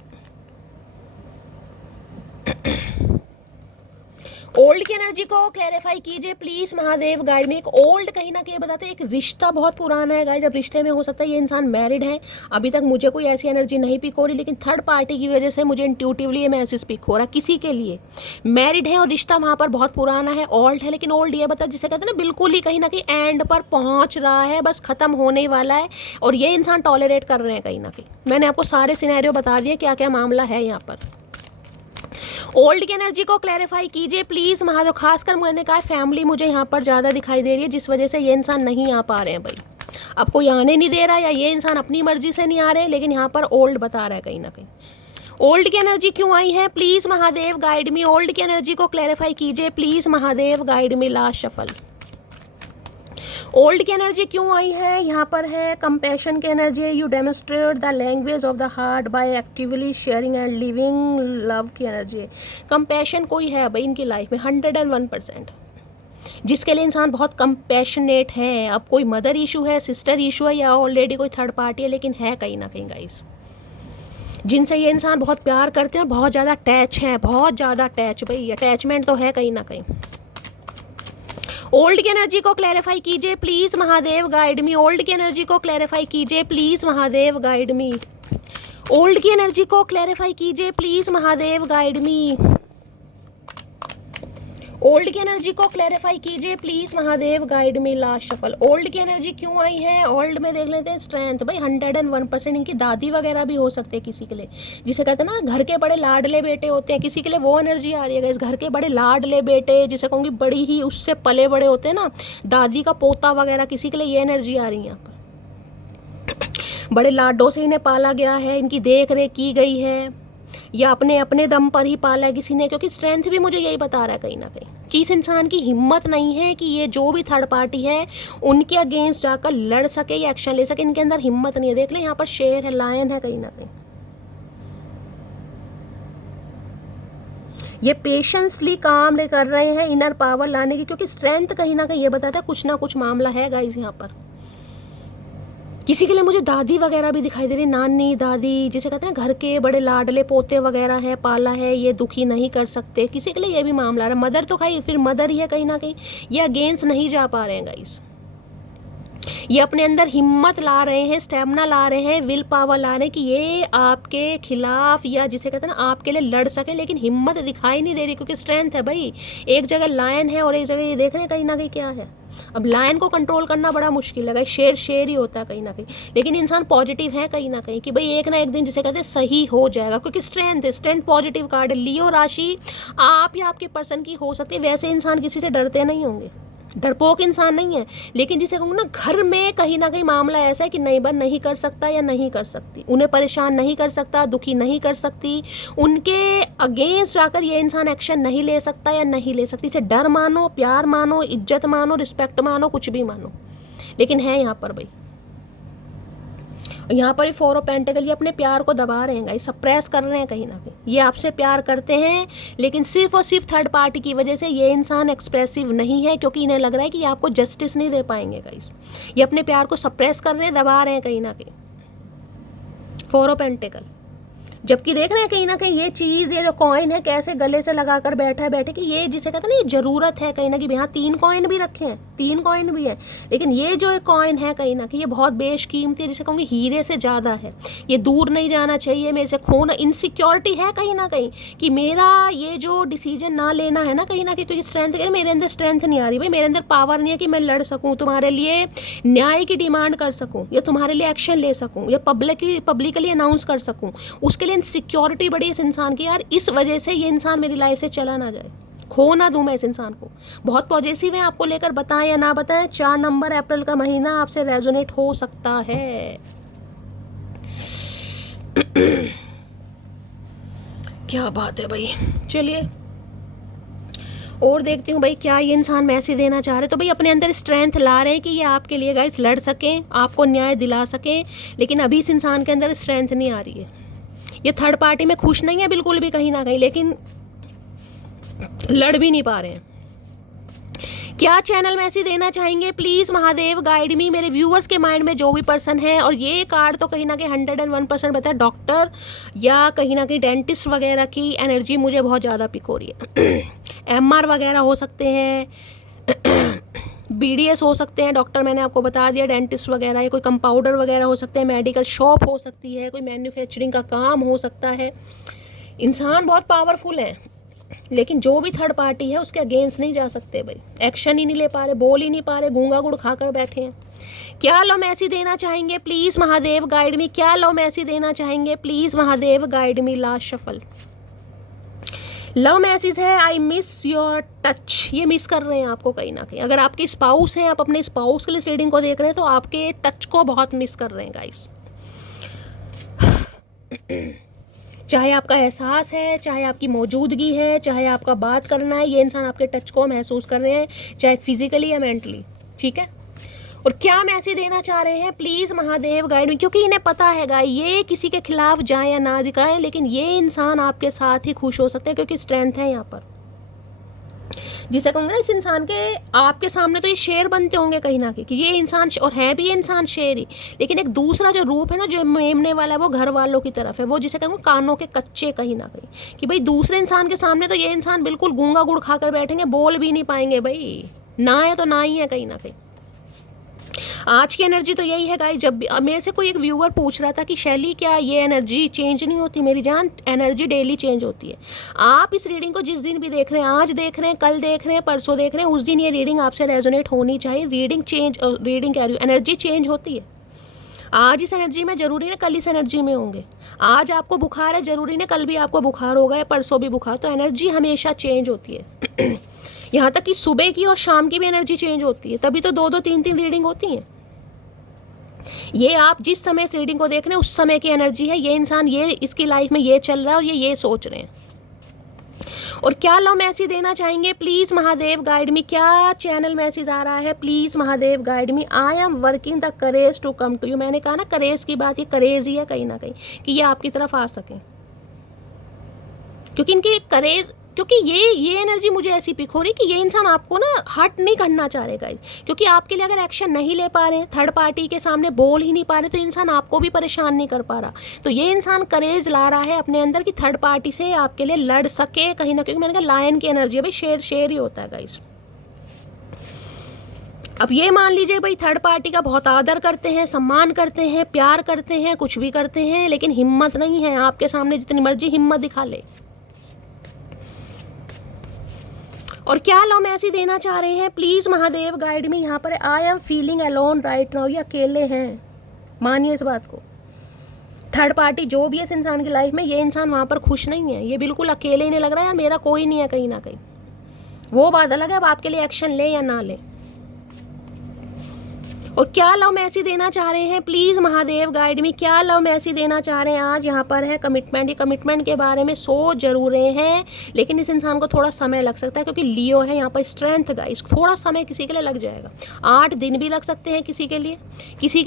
ओल्ड की एनर्जी को क्लैरिफाई कीजिए प्लीज महादेव गाइड में। एक ओल्ड कहीं ना कहीं बताते हैं, एक रिश्ता बहुत पुराना है गाइस। अब रिश्ते में हो सकता है ये इंसान मैरिड है, अभी तक मुझे कोई ऐसी एनर्जी नहीं पिक हो रही, लेकिन थर्ड पार्टी की वजह से मुझे इंट्यूटिवली ये मैसेज पिक हो रहा है। किसी के लिए मैरिड है और रिश्ता वहाँ पर बहुत पुराना है, ओल्ड है, लेकिन ओल्ड ये बता जिसे कहते हैं ना बिल्कुल ही कहीं ना कहीं एंड पर पहुँच रहा है, बस खत्म होने वाला है, और ये इंसान टॉलरेट कर रहे हैं कहीं ना कहीं। मैंने आपको सारे सिनेरियो बता दिए क्या क्या मामला है यहाँ पर। ओल्ड की एनर्जी को क्लैरिफाई कीजिए प्लीज महादेव। खासकर मैंने कहा फैमिली मुझे यहाँ पर ज़्यादा दिखाई दे रही है, जिस वजह से ये इंसान नहीं आ पा रहे हैं भाई। अब कोई आने नहीं दे रहा, या ये इंसान अपनी मर्जी से नहीं आ रहे, लेकिन यहाँ पर ओल्ड बता रहा है कहीं ना कहीं। ओल्ड की एनर्जी क्यों आई है? Please Mahadev guide me. Old की एनर्जी को क्लैरिफाई कीजिए please Mahadev guide me. Last shuffle old की एनर्जी क्यों आई है? यहाँ पर है कंपैशन की energy. You demonstrate the language of the heart by actively sharing and living love की एनर्जी। कंपैशन कोई है भाई इनकी लाइफ में 101%, जिसके लिए इंसान बहुत कंपैशनेट है। अब कोई मदर इशू है, सिस्टर इशू है, या ऑलरेडी कोई थर्ड पार्टी है, लेकिन है कहीं ना कहीं गाइस, जिनसे ये इंसान बहुत प्यार करते हैं और बहुत ज़्यादा अटैच है, बहुत ज़्यादा अटैच, भाई अटैचमेंट तो है कहीं ना कहीं। ओल्ड की एनर्जी को क्लैरिफाई कीजिए please Mahadev guide me. Old की एनर्जी को क्लैरिफाई कीजिए please Mahadev guide me. Old की एनर्जी को क्लैरिफाई कीजिए please Mahadev guide me. Old की एनर्जी को क्लैरिफाई कीजिए please Mahadev, guide me last shuffle. Old की एनर्जी क्यों आई है? ओल्ड में देख लेते हैं स्ट्रेंथ। भाई 101%। इनकी दादी वगैरह भी हो सकते हैं किसी के लिए, जिसे कहते हैं ना घर के बड़े लाडले बेटे होते हैं, किसी के लिए वो एनर्जी आ रही है। इस घर के बड़े लाडले बेटे, जिसे कहूँगी बड़ी ही उससे पले बड़े होते हैं ना, दादी का पोता वगैरह, किसी के लिए ये एनर्जी आ रही है। यहाँ पर बड़े लाडों से इन्हें पाला गया है, इनकी देख रेख की गई है, या अपने अपने दम पर ही पाला है किसी ने। क्योंकि स्ट्रेंथ भी मुझे यही बता रहा है कहीं ना कहीं कि इस इंसान की हिम्मत नहीं है कि ये जो भी थर्ड पार्टी है उनके अगेंस्ट जाकर लड़ सके या एक्शन ले सके। इनके अंदर हिम्मत नहीं है। देख लें यहाँ पर शेर है, लायन है, कहीं ना कहीं ये पेशेंसली काम कर रहे हैं इनर पावर लाने की, क्योंकि स्ट्रेंथ कहीं ना कहीं ये बताता है कुछ ना कुछ मामला है गाइस। यहाँ पर किसी के लिए मुझे दादी वगैरह भी दिखाई दे रही, नानी दादी, जिसे कहते हैं घर के बड़े लाडले पोते वगैरह है, पाला है, ये दुखी नहीं कर सकते। किसी के लिए ये भी मामला है। मदर तो खाई, फिर मदर ही है कहीं ना कहीं, ये अगेंस्ट नहीं जा पा रहे हैं गाइस। ये अपने अंदर हिम्मत ला रहे हैं, स्टेमिना ला रहे हैं, विल पावर ला रहे हैं कि ये आपके खिलाफ या जिसे कहते हैं ना आपके लिए लड़ सके, लेकिन हिम्मत दिखाई नहीं दे रही क्योंकि स्ट्रेंथ है भाई। एक जगह लायन है और एक जगह ये देख रहे हैं कहीं ना कहीं क्या है। अब लायन को कंट्रोल करना बड़ा मुश्किल है, शेर शेर ही होता है कहीं ना कहीं, लेकिन इंसान पॉजिटिव है कहीं ना कहीं कि भाई एक ना एक दिन जिसे कहते हैं सही हो जाएगा, क्योंकि स्ट्रेंथ पॉजिटिव कार्ड है। लियो राशि आप या आपके पर्सन की हो सकती है। वैसे इंसान किसी से डरते नहीं होंगे, डरपोक इंसान नहीं है, लेकिन जिसे कहूँ ना घर में कहीं ना कहीं मामला ऐसा है कि नहीं बार नहीं कर सकता या नहीं कर सकती, उन्हें परेशान नहीं कर सकता, दुखी नहीं कर सकती, उनके अगेंस्ट जाकर ये इंसान एक्शन नहीं ले सकता या नहीं ले सकती। इसे डर मानो, प्यार मानो, इज्जत मानो, रिस्पेक्ट मानो, कुछ भी मानो, लेकिन है यहाँ पर भाई। यहाँ पर 4 ऑफ पेंटिकल, ये अपने प्यार को दबा रहे हैं, सप्रेस कर रहे हैं कहीं ना कहीं। ये आपसे प्यार करते हैं, लेकिन सिर्फ और सिर्फ थर्ड पार्टी की वजह से ये इंसान एक्सप्रेसिव नहीं है, क्योंकि इन्हें लग रहा है कि ये आपको जस्टिस नहीं दे पाएंगे गाइस। ये अपने प्यार को सप्रेस कर रहे हैं, दबा रहे हैं कहीं ना कहीं। 4 ऑफ पेंटिकल, जबकि देख रहे हैं कहीं ना कहीं ये चीज़, ये जो कॉइन है कैसे गले से लगाकर बैठा है, बैठे कि ये जिसे कहते हैं ना ये ज़रूरत है कहीं ना कहीं। यहाँ 3 कॉइन भी रखे हैं, 3 कॉइन भी है, लेकिन ये जो एक कॉइन है कहीं ना कहीं ये बहुत बेशकीमती है, जिसे कहूँगी हीरे से ज़्यादा है। ये दूर नहीं जाना चाहिए मेरे से, खोना। इनसिक्योरिटी है कहीं ना कहीं कि मेरा ये जो डिसीजन ना लेना है ना कहीं ना कहीं, क्योंकि स्ट्रेंथ के मेरे अंदर स्ट्रेंथ नहीं आ रही भाई, मेरे अंदर पावर नहीं है कि मैं लड़ सकूँ, तुम्हारे लिए न्याय की डिमांड कर सकूँ, या तुम्हारे लिए एक्शन ले सकूँ, या पब्लिकली अनाउंस कर सकूँ। उसके लिए सिक्योरिटी बड़ी इस इंसान की, यार इस वजह से ये इंसान मेरी लाइफ से चला ना जाए, खो ना दूं मैं इस इंसान को। बहुत पॉजिटिव है, आपको लेकर बताएं या ना बताएं, 4 नंबर अप्रैल का महीना आपसे रेजोनेट हो सकता है। क्या बात है भाई। चलिए और देखती हूँ भाई क्या ये इंसान मैसेज देना चाह रहे। तो भाई अपने अंदर स्ट्रेंथ ला रहे हैं कि ये आपके लिए गाइस लड़ सकें, आपको न्याय दिला सकें, लेकिन अभी इस इंसान के अंदर स्ट्रेंथ नहीं आ रही है। ये थर्ड पार्टी में खुश नहीं है बिल्कुल भी कहीं ना कहीं, लेकिन लड़ भी नहीं पा रहे हैं। क्या चैनल मैसेज देना चाहेंगे प्लीज़ महादेव, गाइड मी। मेरे व्यूअर्स के माइंड में जो भी पर्सन है, और ये कार्ड तो कहीं ना कहीं 101% बताया, डॉक्टर या कहीं ना कहीं डेंटिस्ट वगैरह की एनर्जी मुझे बहुत ज़्यादा पिक हो रही है। MR वगैरह हो सकते हैं, BDS हो सकते हैं, डॉक्टर मैंने आपको बता दिया, डेंटिस्ट वगैरह, या कोई कंपाउंडर वगैरह हो सकते हैं, मेडिकल शॉप हो सकती है, कोई मैन्युफैक्चरिंग का काम हो सकता है। इंसान बहुत पावरफुल है, लेकिन जो भी थर्ड पार्टी है उसके अगेंस्ट नहीं जा सकते भाई, एक्शन ही नहीं ले पा रहे, बोल ही नहीं पा रहे, गूंगा गुड़ खाकर बैठे हैं। क्या लव मैसेज देना चाहेंगे प्लीज़ महादेव, गाइड मी। क्या लव मैसेज देना चाहेंगे please Mahadev, guide me. Last shuffle love message है, आई मिस योर टच। ये मिस कर रहे हैं आपको कहीं ना कहीं। अगर आपकी स्पाउस है, आप अपने स्पाउस के लिए रीडिंग को देख रहे हैं, तो आपके टच को बहुत मिस कर रहे हैं गाइस। चाहे आपका एहसास है, चाहे आपकी मौजूदगी है, चाहे आपका बात करना है, ये इंसान आपके टच को महसूस कर रहे हैं, चाहे फिजिकली या मेंटली, ठीक है। और क्या मैसेज देना चाह रहे हैं प्लीज़ महादेव, गाइड मी, क्योंकि इन्हें पता है गाइस ये किसी के खिलाफ जाए या ना दिखाएं, लेकिन ये इंसान आपके साथ ही खुश हो सकते हैं, क्योंकि स्ट्रेंथ है यहाँ पर। जिसे कहूँगे ना इस इंसान के आपके सामने तो ये शेर बनते होंगे कहीं ना कहीं कि ये इंसान, और है भी ये इंसान शेर ही, लेकिन एक दूसरा जो रूप है ना जो मेमने वाला है वो घर वालों की तरफ है, वो जिसे कहूँगे कानों के कच्चे कहीं ना कहीं, कि भाई दूसरे इंसान के सामने तो ये इंसान बिल्कुल गूंगा गुड़ खाकर बैठेंगे, बोल भी नहीं पाएंगे भाई, ना है तो ना ही है कहीं ना कहीं। आज की एनर्जी तो यही है गाइस। जब भी मेरे से कोई एक व्यूअर पूछ रहा था कि शैली क्या ये एनर्जी चेंज नहीं होती, मेरी जान एनर्जी डेली चेंज होती है। आप इस रीडिंग को जिस दिन भी देख रहे हैं, आज देख रहे हैं, कल देख रहे हैं, परसों देख रहे हैं, उस दिन ये रीडिंग आपसे रेजोनेट होनी चाहिए। रीडिंग कह रही हूँ, एनर्जी चेंज होती है। आज इस एनर्जी में जरूरी ना कल इस एनर्जी में होंगे। आज आपको बुखार है, जरूरी ना कल भी आपको बुखार होगा या परसों भी बुखार। तो एनर्जी हमेशा चेंज होती है। यहाँ तक कि सुबह की और शाम की भी एनर्जी चेंज होती है, तभी तो 2-2 3-3 रीडिंग होती हैं। ये आप जिस समय इस रीडिंग को देख रहे हैं उस समय की एनर्जी है। ये इंसान ये इसकी लाइफ में ये चल रहा है और ये सोच रहे हैं। और क्या लव मैसेज देना चाहेंगे प्लीज़ महादेव गाइड मी। क्या चैनल मैसेज आ रहा है please Mahadev guide me. I am working the courage to come to you. मैंने कहा ना करेज की बात, ये करेज ही है कहीं ना कहीं कि ये आपकी तरफ आ सकें, क्योंकि इनकी करेज, क्योंकि ये एनर्जी मुझे ऐसी पिक हो रही कि ये इंसान आपको ना हर्ट नहीं करना चाह रहे गाइस। क्योंकि आपके लिए अगर एक्शन नहीं ले पा रहे हैं, थर्ड पार्टी के सामने बोल ही नहीं पा रहे, तो इंसान आपको भी परेशान नहीं कर पा रहा। तो ये इंसान करेज ला रहा है अपने अंदर कि थर्ड पार्टी से आपके लिए लड़ सके कहीं ना कहीं। मैंने कहा लायन की एनर्जी है भाई, शेर ही होता है गाइस। अब ये मान लीजिए भाई थर्ड पार्टी का बहुत आदर करते हैं, सम्मान करते हैं, प्यार करते हैं, कुछ भी करते हैं, लेकिन हिम्मत नहीं है आपके सामने, जितनी मर्जी हिम्मत दिखा ले। और क्या लव मैसेज देना चाह रहे हैं प्लीज़ महादेव गाइड में। यहाँ पर I am feeling alone right now. ये अकेले हैं, मानिए इस बात को। थर्ड पार्टी जो भी है इस इंसान की लाइफ में, ये इंसान वहाँ पर खुश नहीं है। ये बिल्कुल अकेले ही नहीं लग रहा है यार, मेरा कोई नहीं है कहीं ना कहीं। वो बात अलग है अब आपके लिए एक्शन ले या ना ले। और क्या लव मैसेज देना चाह रहे हैं प्लीज़ महादेव गाइड में। क्या लव मैसेज देना चाह रहे हैं आज। यहाँ पर है कमिटमेंट। ये कमिटमेंट के बारे में सोच जरूर रहे हैं, लेकिन इस इंसान को थोड़ा समय लग सकता है, क्योंकि लियो है यहाँ पर स्ट्रेंथ गाइस। थोड़ा समय किसी के लिए लग जाएगा, 8 दिन भी लग सकते हैं किसी के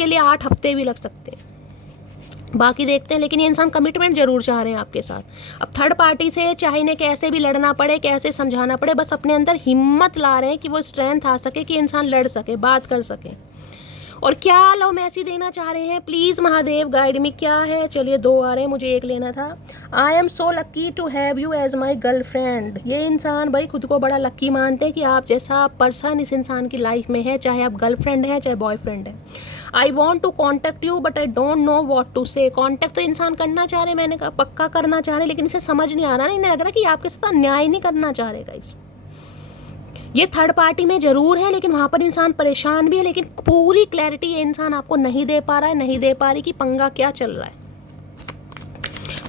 लिए 8 हफ्ते भी लग सकते हैं, बाकी देखते हैं। लेकिन ये इंसान कमिटमेंट जरूर चाह रहे हैं आपके साथ। अब थर्ड पार्टी से चाहे इन्हें कैसे भी लड़ना पड़े, कैसे समझाना पड़े, बस अपने अंदर हिम्मत ला रहे हैं कि वो स्ट्रेंथ आ सके, कि इंसान लड़ सके, बात कर सके। और क्या लव मैसेज देना चाह रहे हैं प्लीज़ महादेव गाइड में। क्या है, चलिए 2 आ रहे हैं, मुझे 1 लेना था। I am so lucky to have you as my girlfriend. ये इंसान भाई खुद को बड़ा लक्की मानते हैं कि आप जैसा पर्सन इस इंसान की लाइफ में है, चाहे आप गर्लफ्रेंड है चाहे बॉयफ्रेंड है। I want to contact you but I don't know what to say. Contact तो इंसान करना चाह रहे, मैंने कहा पक्का करना चाह रहे, लेकिन इसे समझ नहीं आ रहा, नहीं लग रहा कि आपके साथ अन्याय नहीं करना चाह रहे गाइस। ये थर्ड पार्टी में जरूर है, लेकिन वहाँ पर इंसान परेशान भी है, लेकिन पूरी क्लैरिटी ये इंसान आपको नहीं दे पा रहा है, नहीं दे पा रही कि पंगा क्या चल रहा है।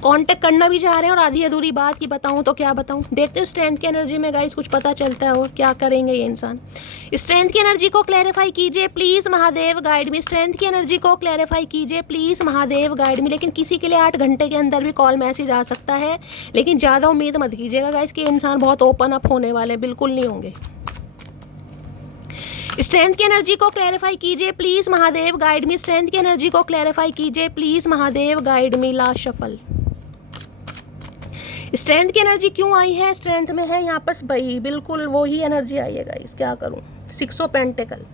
कांटेक्ट करना भी चाह रहे हैं और आधी अधूरी बात की बताऊं तो क्या बताऊं। देखते हो स्ट्रेंथ की एनर्जी में गाइस कुछ पता चलता है और क्या करेंगे ये इंसान। स्ट्रेंथ की एनर्जी को क्लैरिफाई कीजिए प्लीज़ महादेव गाइड में। स्ट्रेंथ की एनर्जी को क्लैरिफाई कीजिए प्लीज़ महादेव गाइड में। लेकिन किसी के लिए 8 घंटे के अंदर भी कॉल मैसेज आ सकता है, लेकिन ज़्यादा उम्मीद मत कीजिएगा गाइस कि इंसान बहुत ओपन अप होने वाले, बिल्कुल नहीं होंगे। स्ट्रेंथ की एनर्जी को क्लैरिफाई कीजिए please Mahadev guide me. Strength की एनर्जी को क्लैरिफाई कीजिए please Mahadev guide me. Last shuffle. Strength की एनर्जी क्यों आई है, स्ट्रेंथ में है यहाँ पर भाई बिल्कुल वही एनर्जी आई है गाइस, क्या करूँ। 6 ऑफ पेंटिकल।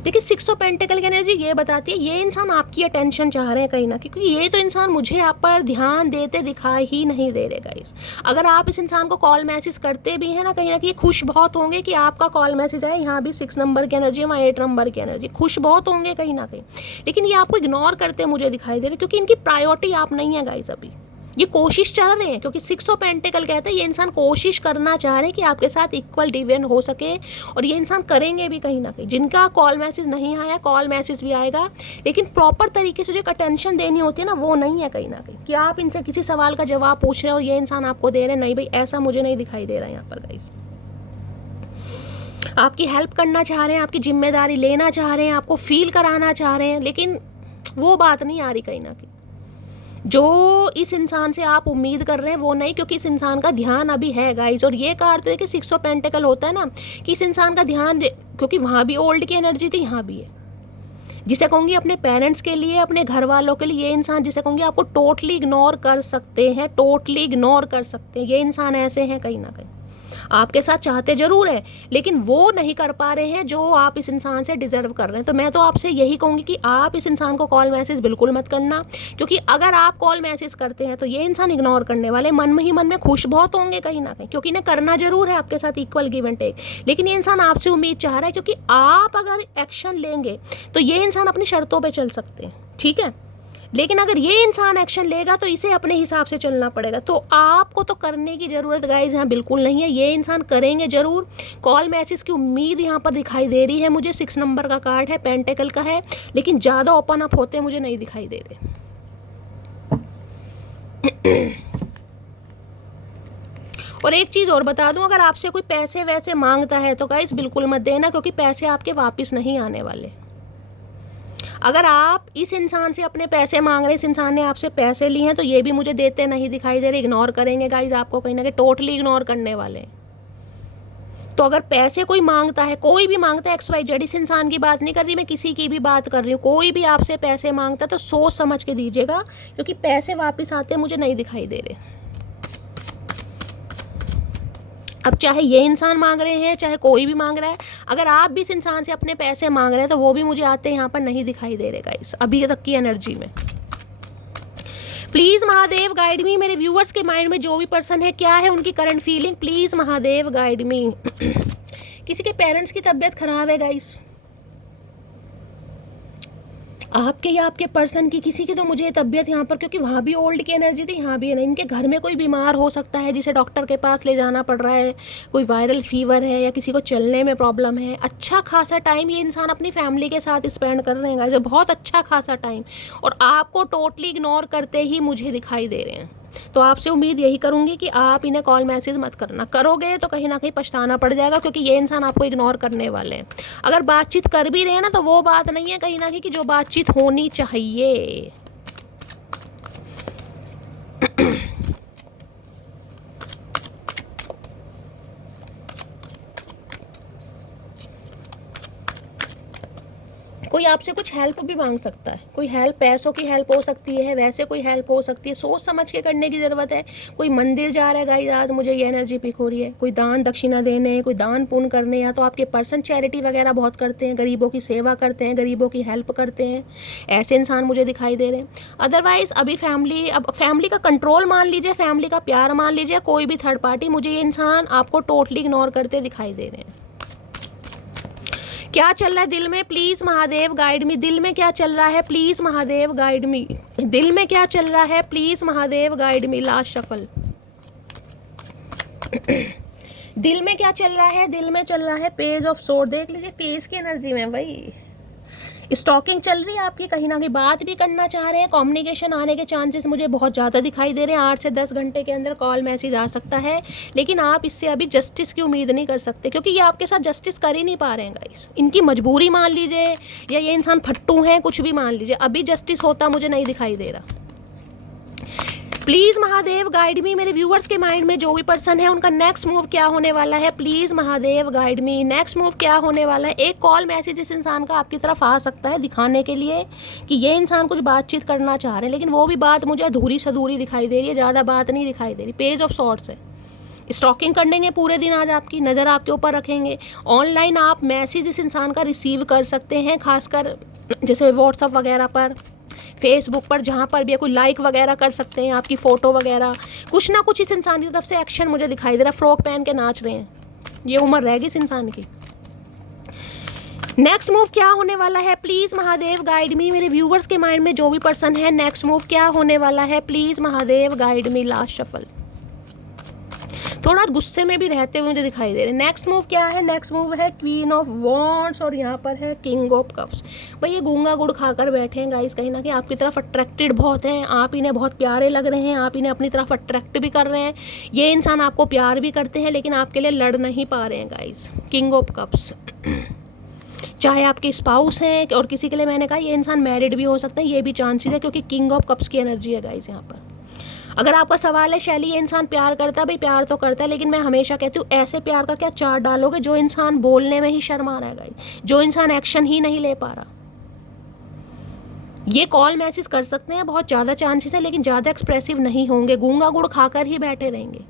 देखिए 6 ऑफ पेंटिकल की एनर्जी ये बताती है ये इंसान आपकी अटेंशन चाह रहे हैं कहीं ना, क्योंकि ये तो इंसान मुझे आप पर ध्यान देते दिखाई ही नहीं दे रहे गाइस। अगर आप इस इंसान को कॉल मैसेज करते भी हैं ना कहीं ना कहीं खुश बहुत होंगे कि आपका कॉल मैसेज आए। यहाँ भी 6 नंबर की एनर्जी है, वहाँ 8 नंबर की एनर्जी, खुश बहुत होंगे कहीं ना कहीं, लेकिन ये आपको इग्नोर करते मुझे दिखाई दे रहे, क्योंकि इनकी प्रायोरिटी आप नहीं है गाइस। अभी ये कोशिश चल रहे हैं, क्योंकि 6 ऑफ पेंटिकल कहते हैं ये इंसान कोशिश करना चाह रहे हैं कि आपके साथ इक्वल डिवीजन हो सके, और ये इंसान करेंगे भी कहीं ना कहीं। जिनका कॉल मैसेज नहीं आया, कॉल मैसेज भी आएगा, लेकिन प्रॉपर तरीके से जो एक अटेंशन देनी होती है ना वो नहीं है कहीं ना कहीं, कि आप इनसे किसी सवाल का जवाब पूछ रहे हो ये इंसान आपको दे रहे हैं, नहीं भाई ऐसा मुझे नहीं दिखाई दे रहा है यहाँ पर गाइस। आपकी हेल्प करना चाह रहे हैं, आपकी जिम्मेदारी लेना चाह रहे हैं, आपको फील कराना चाह रहे हैं, लेकिन वो बात नहीं आ रही कहीं ना कहीं। जो इस इंसान से आप उम्मीद कर रहे हैं वो नहीं, क्योंकि इस इंसान का ध्यान अभी है गाइस। और ये का अर्थ है कि 6 ऑफ पेंटिकल होता है ना कि इस इंसान का ध्यान, क्योंकि वहाँ भी ओल्ड की एनर्जी थी, यहाँ भी है, जिसे कहूँगी अपने पेरेंट्स के लिए, अपने घर वालों के लिए। ये इंसान जिसे कहूँगी आपको टोटली इग्नोर कर सकते हैं, टोटली इग्नोर कर सकते हैं। ये इंसान ऐसे हैं कहीं ना कहीं, आपके साथ चाहते जरूर है, लेकिन वो नहीं कर पा रहे हैं जो आप इस इंसान से डिजर्व कर रहे हैं। तो मैं तो आपसे यही कहूँगी कि आप इस इंसान को कॉल मैसेज बिल्कुल मत करना, क्योंकि अगर आप कॉल मैसेज करते हैं तो ये इंसान इग्नोर करने वाले, मन में ही मन में खुश बहुत होंगे कहीं ना कहीं, क्योंकि इन्हें करना जरूर है आपके साथ इक्वल गिव एंड टेक, लेकिन ये इंसान आपसे उम्मीद चाह रहा है, क्योंकि आप अगर एक्शन लेंगे तो ये इंसान अपनी शर्तों पर चल सकते हैं, ठीक है। लेकिन अगर ये इंसान एक्शन लेगा तो इसे अपने हिसाब से चलना पड़ेगा। तो आपको तो करने की ज़रूरत गाइस यहाँ बिल्कुल नहीं है, ये इंसान करेंगे ज़रूर। कॉल मैसेज की उम्मीद यहाँ पर दिखाई दे रही है मुझे। 6 नंबर का कार्ड है, पेंटेकल का है, लेकिन ज़्यादा ओपन अप होते मुझे नहीं दिखाई दे रहे। और एक चीज़ और बता दूं, अगर आपसे कोई पैसे वैसे मांगता है तो गाइस बिल्कुल मत देना, क्योंकि पैसे आपके वापस नहीं आने वाले। अगर आप इस इंसान से अपने पैसे मांग रहे हैं, इस इंसान ने आपसे पैसे लिए हैं, तो ये भी मुझे देते नहीं दिखाई दे रहे, इग्नोर करेंगे गाइज आपको, कहीं ना कहीं टोटली इग्नोर करने वाले हैं। तो अगर पैसे कोई मांगता है, कोई भी मांगता है, XYZ, इस इंसान की बात नहीं कर रही मैं, किसी की भी बात कर रही हूँ, कोई भी आपसे पैसे मांगता है तो सोच समझ के दीजिएगा, क्योंकि पैसे वापस आते मुझे नहीं दिखाई दे रहे। अब चाहे ये इंसान मांग रहे हैं, चाहे कोई भी मांग रहा है, अगर आप भी इस इंसान से अपने पैसे मांग रहे हैं तो वो भी मुझे आते यहाँ पर नहीं दिखाई दे रहे गाइस, अभी तक की एनर्जी में। प्लीज़ महादेव गाइड मी, मेरे व्यूअर्स के माइंड में जो भी पर्सन है, क्या है उनकी current feeling, please Mahadev guide मी। किसी के पेरेंट्स की तबीयत खराब है गाइस, आपके या आपके पर्सन की, किसी की तो मुझे तबीयत यहाँ पर, क्योंकि वहाँ भी ओल्ड की एनर्जी थी, यहाँ भी है ना, इनके घर में कोई बीमार हो सकता है जिसे डॉक्टर के पास ले जाना पड़ रहा है, कोई वायरल फीवर है या किसी को चलने में प्रॉब्लम है। अच्छा खासा टाइम ये इंसान अपनी फैमिली के साथ स्पेंड कर रहे हैं, जो बहुत अच्छा खासा टाइम, और आपको टोटली इग्नोर करते ही मुझे दिखाई दे रहे हैं। तो आपसे उम्मीद यही करूंगी कि आप इन्हें कॉल मैसेज मत करना, करोगे तो कहीं ना कहीं पछताना पड़ जाएगा, क्योंकि ये इंसान आपको इग्नोर करने वाले हैं। अगर बातचीत कर भी रहे हैं ना, तो वो बात नहीं है कहीं ना कहीं कि जो बातचीत होनी चाहिए। कोई आपसे कुछ हेल्प भी मांग सकता है, कोई हेल्प, पैसों की हेल्प हो सकती है, वैसे कोई हेल्प हो सकती है, सोच समझ के करने की ज़रूरत है। कोई मंदिर जा रहा है गाइस, आज मुझे ये एनर्जी पिक हो रही है, कोई दान दक्षिणा देने, कोई दान पुण्य करने, या तो आपके पर्सन चैरिटी वगैरह बहुत करते हैं, गरीबों की सेवा करते हैं, गरीबों की हेल्प करते हैं, ऐसे इंसान मुझे दिखाई दे रहे हैं। अदरवाइज़ अभी अब फैमिली का कंट्रोल मान लीजिए, फैमिली का प्यार मान लीजिए, कोई भी थर्ड पार्टी, मुझे ये इंसान आपको टोटली इग्नोर करते दिखाई दे रहे हैं। क्या चल रहा है दिल में, प्लीज महादेव गाइड मी। दिल में क्या चल रहा है, प्लीज महादेव गाइड मी। दिल में क्या चल रहा है, please Mahadev guide me. Last shuffle. दिल में क्या चल रहा है, दिल में चल रहा है पेज ऑफ सोर्ड। देख लीजिए पेज की एनर्जी में भाई स्टॉकिंग चल रही है आपकी, कहीं ना कहीं बात भी करना चाह रहे हैं, कम्युनिकेशन आने के चांसेस मुझे बहुत ज़्यादा दिखाई दे रहे हैं। 8 से 10 घंटे के अंदर कॉल मैसेज आ सकता है, लेकिन आप इससे अभी जस्टिस की उम्मीद नहीं कर सकते, क्योंकि ये आपके साथ जस्टिस कर ही नहीं पा रहे हैं गाइस। इनकी मजबूरी मान लीजिए, या ये इंसान फट्टू हैं, कुछ भी मान लीजिए, अभी जस्टिस होता मुझे नहीं दिखाई दे रहा। प्लीज महादेव गाइड मी। मेरे व्यूअर्स के माइंड में जो भी पर्सन है, उनका नेक्स्ट मूव क्या होने वाला है, please Mahadev guide me. Next move क्या होने वाला है। एक कॉल मैसेज इस इंसान का आपकी तरफ आ सकता है, दिखाने के लिए कि ये इंसान कुछ बातचीत करना चाह रहे हैं, लेकिन वो भी बात मुझे अधूरी सधूरी दिखाई दे रही है, ज़्यादा बात नहीं दिखाई दे रही। पेज ऑफ सॉर्ड्स है। स्टॉकिंग करेंगे पूरे दिन, आज आपकी नज़र आपके ऊपर रखेंगे। ऑनलाइन आप मैसेज इस इंसान का रिसीव कर सकते हैं, खासकर जैसे व्हाट्सअप वगैरह पर, फेसबुक पर, जहाँ पर भी है, कोई लाइक वगैरह कर सकते हैं, आपकी फ़ोटो वगैरह, कुछ ना कुछ इस इंसान की तरफ से एक्शन मुझे दिखाई दे रहा है। फ्रॉक पहन के नाच रहे हैं, ये उम्र रहेगी इस इंसान की। नेक्स्ट मूव क्या होने वाला है, प्लीज़ महादेव गाइड मी। मेरे व्यूवर्स के माइंड में जो भी पर्सन है, नेक्स्ट मूव क्या होने वाला है, please Mahadev guide me. Last shuffle. थोड़ा गुस्से में भी रहते हुए मुझे दिखाई दे रहे हैं। नेक्स्ट मूव क्या है, नेक्स्ट मूव है क्वीन ऑफ वॉन्ड्स, और यहाँ पर है किंग ऑफ कप्स। भाई ये गूंगा गुड़ खाकर बैठे हैं गाइस, कहीं ना कहीं आपकी तरफ अट्रैक्टेड बहुत हैं, आप इन्हें बहुत प्यारे लग रहे हैं, आप इन्हें अपनी तरफ अट्रैक्ट भी कर रहे हैं। ये इंसान आपको प्यार भी करते हैं, लेकिन आपके लिए लड़ नहीं पा रहे हैं गाइस। किंग ऑफ कप्स, चाहे आपके स्पाउस हैं, और किसी के लिए मैंने कहा ये इंसान मैरिड भी हो सकते हैं, ये भी चांसेस है, क्योंकि किंग ऑफ कप्स की एनर्जी है गाइस यहाँ पर। अगर आपका सवाल है शैली ये इंसान प्यार करता है, भाई प्यार तो करता है, लेकिन मैं हमेशा कहती हूँ ऐसे प्यार का क्या चार्ट डालोगे जो इंसान बोलने में ही शर्मा रहा है गाइस, जो इंसान एक्शन ही नहीं ले पा रहा। ये कॉल मैसेज कर सकते हैं, बहुत ज़्यादा चांसेस है, लेकिन ज़्यादा एक्सप्रेसिव नहीं होंगे, गूंगा गुड़ खाकर ही बैठे रहेंगे।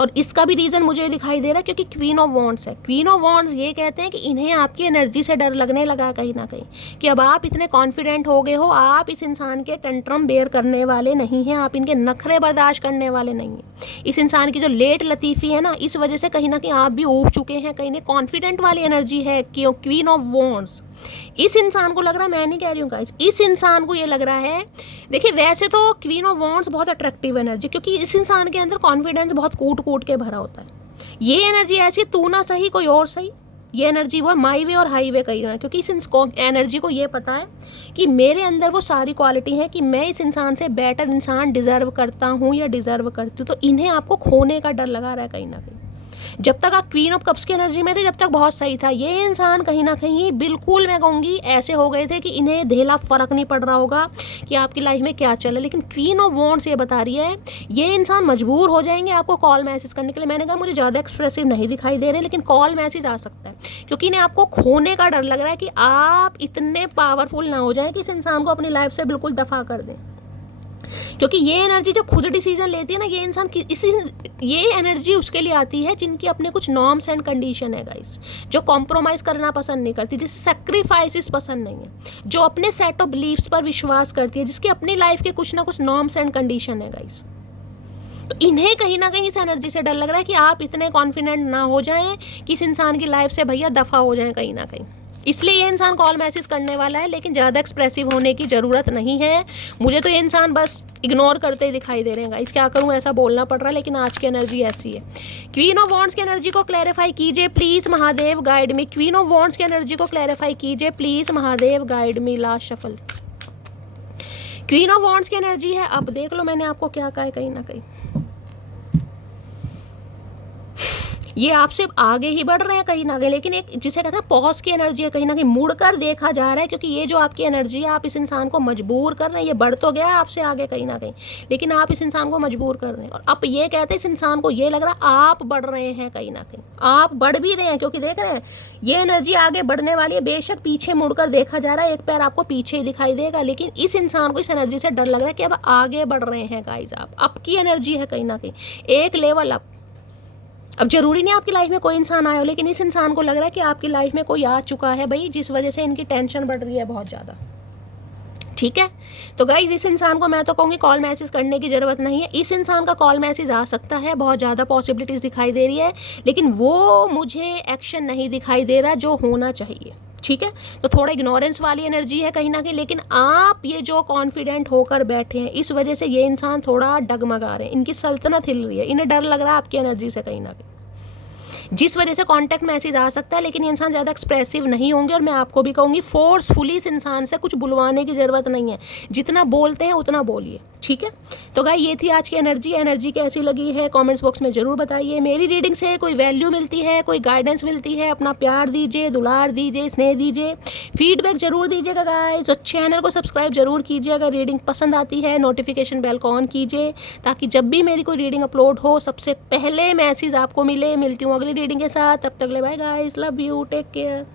और इसका भी रीज़न मुझे दिखाई दे रहा है क्योंकि क्वीन ऑफ वॉन्ड्स है। क्वीन ऑफ वॉन्ड्स ये कहते हैं कि इन्हें आपकी एनर्जी से डर लगने लगा है कहीं ना कहीं, कि अब आप इतने कॉन्फिडेंट हो गए हो, आप इस इंसान के टंट्रम बेयर करने वाले नहीं हैं, आप इनके नखरे बर्दाश्त करने वाले नहीं हैं। इस इंसान की जो लेट लतीफ़ी है ना, इस वजह से कहीं ना कहीं आप भी ऊब चुके हैं, कहीं ना कॉन्फिडेंट वाली एनर्जी है कि क्वीन ऑफ वॉन्ड्स। इस इंसान को लग रहा है, मैं नहीं कह रही हूँ गाइस, इस इंसान को ये लग रहा है, देखिए वैसे तो क्वीन ऑफ वॉन्ड्स बहुत अट्रैक्टिव एनर्जी, क्योंकि इस इंसान के अंदर कॉन्फिडेंस बहुत कूट कूट के भरा होता है। ये एनर्जी ऐसी, तू ना सही कोई और सही, ये एनर्जी वो माई वे और हाई वे कही रहा है, क्योंकि इस एनर्जी को ये पता है कि मेरे अंदर वो सारी क्वालिटी है कि मैं इस इंसान से बेटर इंसान डिज़र्व करता हूँ या डिज़र्व करती हूँ। तो इन्हें आपको खोने का डर लगा रहा है कहीं ना कहीं। जब तक आप क्वीन ऑफ कप्स की एनर्जी में थे, जब तक बहुत सही था। ये इंसान कहीं ना कहीं बिल्कुल, मैं कहूँगी, ऐसे हो गए थे कि इन्हें धेला फ़र्क नहीं पड़ रहा होगा कि आपकी लाइफ में क्या चल रहा है। लेकिन क्वीन ऑफ वॉन्ड्स ये बता रही है, ये इंसान मजबूर हो जाएंगे आपको कॉल मैसेज करने के लिए। मैंने कहा मुझे ज़्यादा एक्सप्रेसिव नहीं दिखाई दे रहे, लेकिन कॉल मैसेज आ सकता है, क्योंकि इन्हें आपको खोने का डर लग रहा है कि आप इतने पावरफुल ना हो जाएं कि इस इंसान को अपनी लाइफ से बिल्कुल दफ़ा कर दें। क्योंकि ये एनर्जी जब खुद डिसीजन लेती है ना, ये इंसान ये एनर्जी उसके लिए आती है जिनकी अपने कुछ नॉर्म्स एंड कंडीशन है गाइस, जो कॉम्प्रोमाइज़ करना पसंद नहीं करती, जिसे सेक्रीफाइसेस पसंद नहीं है, जो अपने सेट ऑफ बिलीफ्स पर विश्वास करती है, जिसकी अपनी लाइफ के कुछ ना कुछ नॉर्म्स एंड कंडीशन है गाइस। तो इन्हें कहीं ना कहीं इस एनर्जी से डर लग रहा है कि आप इतने कॉन्फिडेंट ना हो जाएं कि इस इंसान की लाइफ से भैया दफ़ा हो जाएं कहीं ना कहीं। इसलिए ये इंसान कॉल मैसेज करने वाला है, लेकिन ज़्यादा एक्सप्रेसिव होने की ज़रूरत नहीं है। मुझे तो ये इंसान बस इग्नोर करते ही दिखाई दे रहे हैं गाइस, क्या करूँ, ऐसा बोलना पड़ रहा है, लेकिन आज की एनर्जी ऐसी है। क्वीन ऑफ वॉन्ड्स की एनर्जी को क्लैरिफाई कीजिए please, Mahadev guide me. Queen of wands की एनर्जी को क्लैरिफाई कीजिए please, Mahadev guide me. Last shuffle, queen of wands की एनर्जी है। अब देख लो मैंने आपको क्या कहा है, कहीं ना कहीं ये आपसे आगे ही बढ़ रहे हैं कहीं ना कहीं, लेकिन एक जिसे कहते हैं पॉज की एनर्जी है, कहीं ना कहीं मुड़कर देखा जा रहा है, क्योंकि ये जो आपकी एनर्जी है, आप इस इंसान को मजबूर कर रहे हैं। ये बढ़ तो गया आपसे आगे कहीं ना कहीं, लेकिन आप इस इंसान को मजबूर कर रहे हैं। और अब ये कहते हैं, इस इंसान को ये लग रहा है आप बढ़ रहे हैं कहीं ना कहीं, आप बढ़ भी रहे हैं, क्योंकि देख रहे हैं ये एनर्जी आगे बढ़ने वाली है। बेशक पीछे मुड़कर देखा जा रहा है, एक पैर आपको पीछे ही दिखाई देगा, लेकिन इस इंसान को इस एनर्जी से डर लग रहा है कि अब आगे बढ़ रहे हैं गाइज, आप अप की एनर्जी है कहीं ना कहीं, एक लेवल अप। अब जरूरी नहीं आपकी लाइफ में कोई इंसान आया हो, लेकिन इस इंसान को लग रहा है कि आपकी लाइफ में कोई आ चुका है भाई, जिस वजह से इनकी टेंशन बढ़ रही है बहुत ज़्यादा। ठीक है, तो गाइज इस इंसान को मैं तो कहूँगी कॉल मैसेज करने की ज़रूरत नहीं है। इस इंसान का कॉल मैसेज आ सकता है, बहुत ज़्यादा पॉसिबिलिटीज़ दिखाई दे रही है, लेकिन वो मुझे एक्शन नहीं दिखाई दे रहा जो होना चाहिए। ठीक है, तो थोड़ा इग्नोरेंस वाली एनर्जी है कहीं ना कहीं, लेकिन आप ये जो कॉन्फिडेंट होकर बैठे हैं, इस वजह से ये इंसान थोड़ा डगमगा रहे हैं, इनकी सल्तनत हिल रही है, इन्हें डर लग रहा है आपकी एनर्जी से कहीं ना कहीं, जिस वजह से कॉन्टैक्ट मैसेज आ सकता है। लेकिन ये इंसान ज़्यादा एक्सप्रेसिव नहीं होंगे, और मैं आपको भी कहूँगी फोर्सफुली इस इंसान से कुछ बुलवाने की ज़रूरत नहीं है, जितना बोलते हैं उतना बोलिए। ठीक है, तो गाइस ये थी आज की एनर्जी कैसी लगी है कमेंट्स बॉक्स में ज़रूर बताइए। मेरी रीडिंग से कोई वैल्यू मिलती है, कोई गाइडेंस मिलती है, अपना प्यार दीजिए, दुलार दीजिए, स्नेह दीजिए, फीडबैक ज़रूर दीजिएगा गाइस। और चैनल को सब्सक्राइब जरूर कीजिए, अगर रीडिंग पसंद आती है नोटिफिकेशन बेल को ऑन कीजिए, ताकि जब भी मेरी कोई रीडिंग अपलोड हो सबसे पहले मैसेज आपको मिले। मिलती हूँ अगली रीडिंग के साथ, तब तक ले bye guys, love you, take care.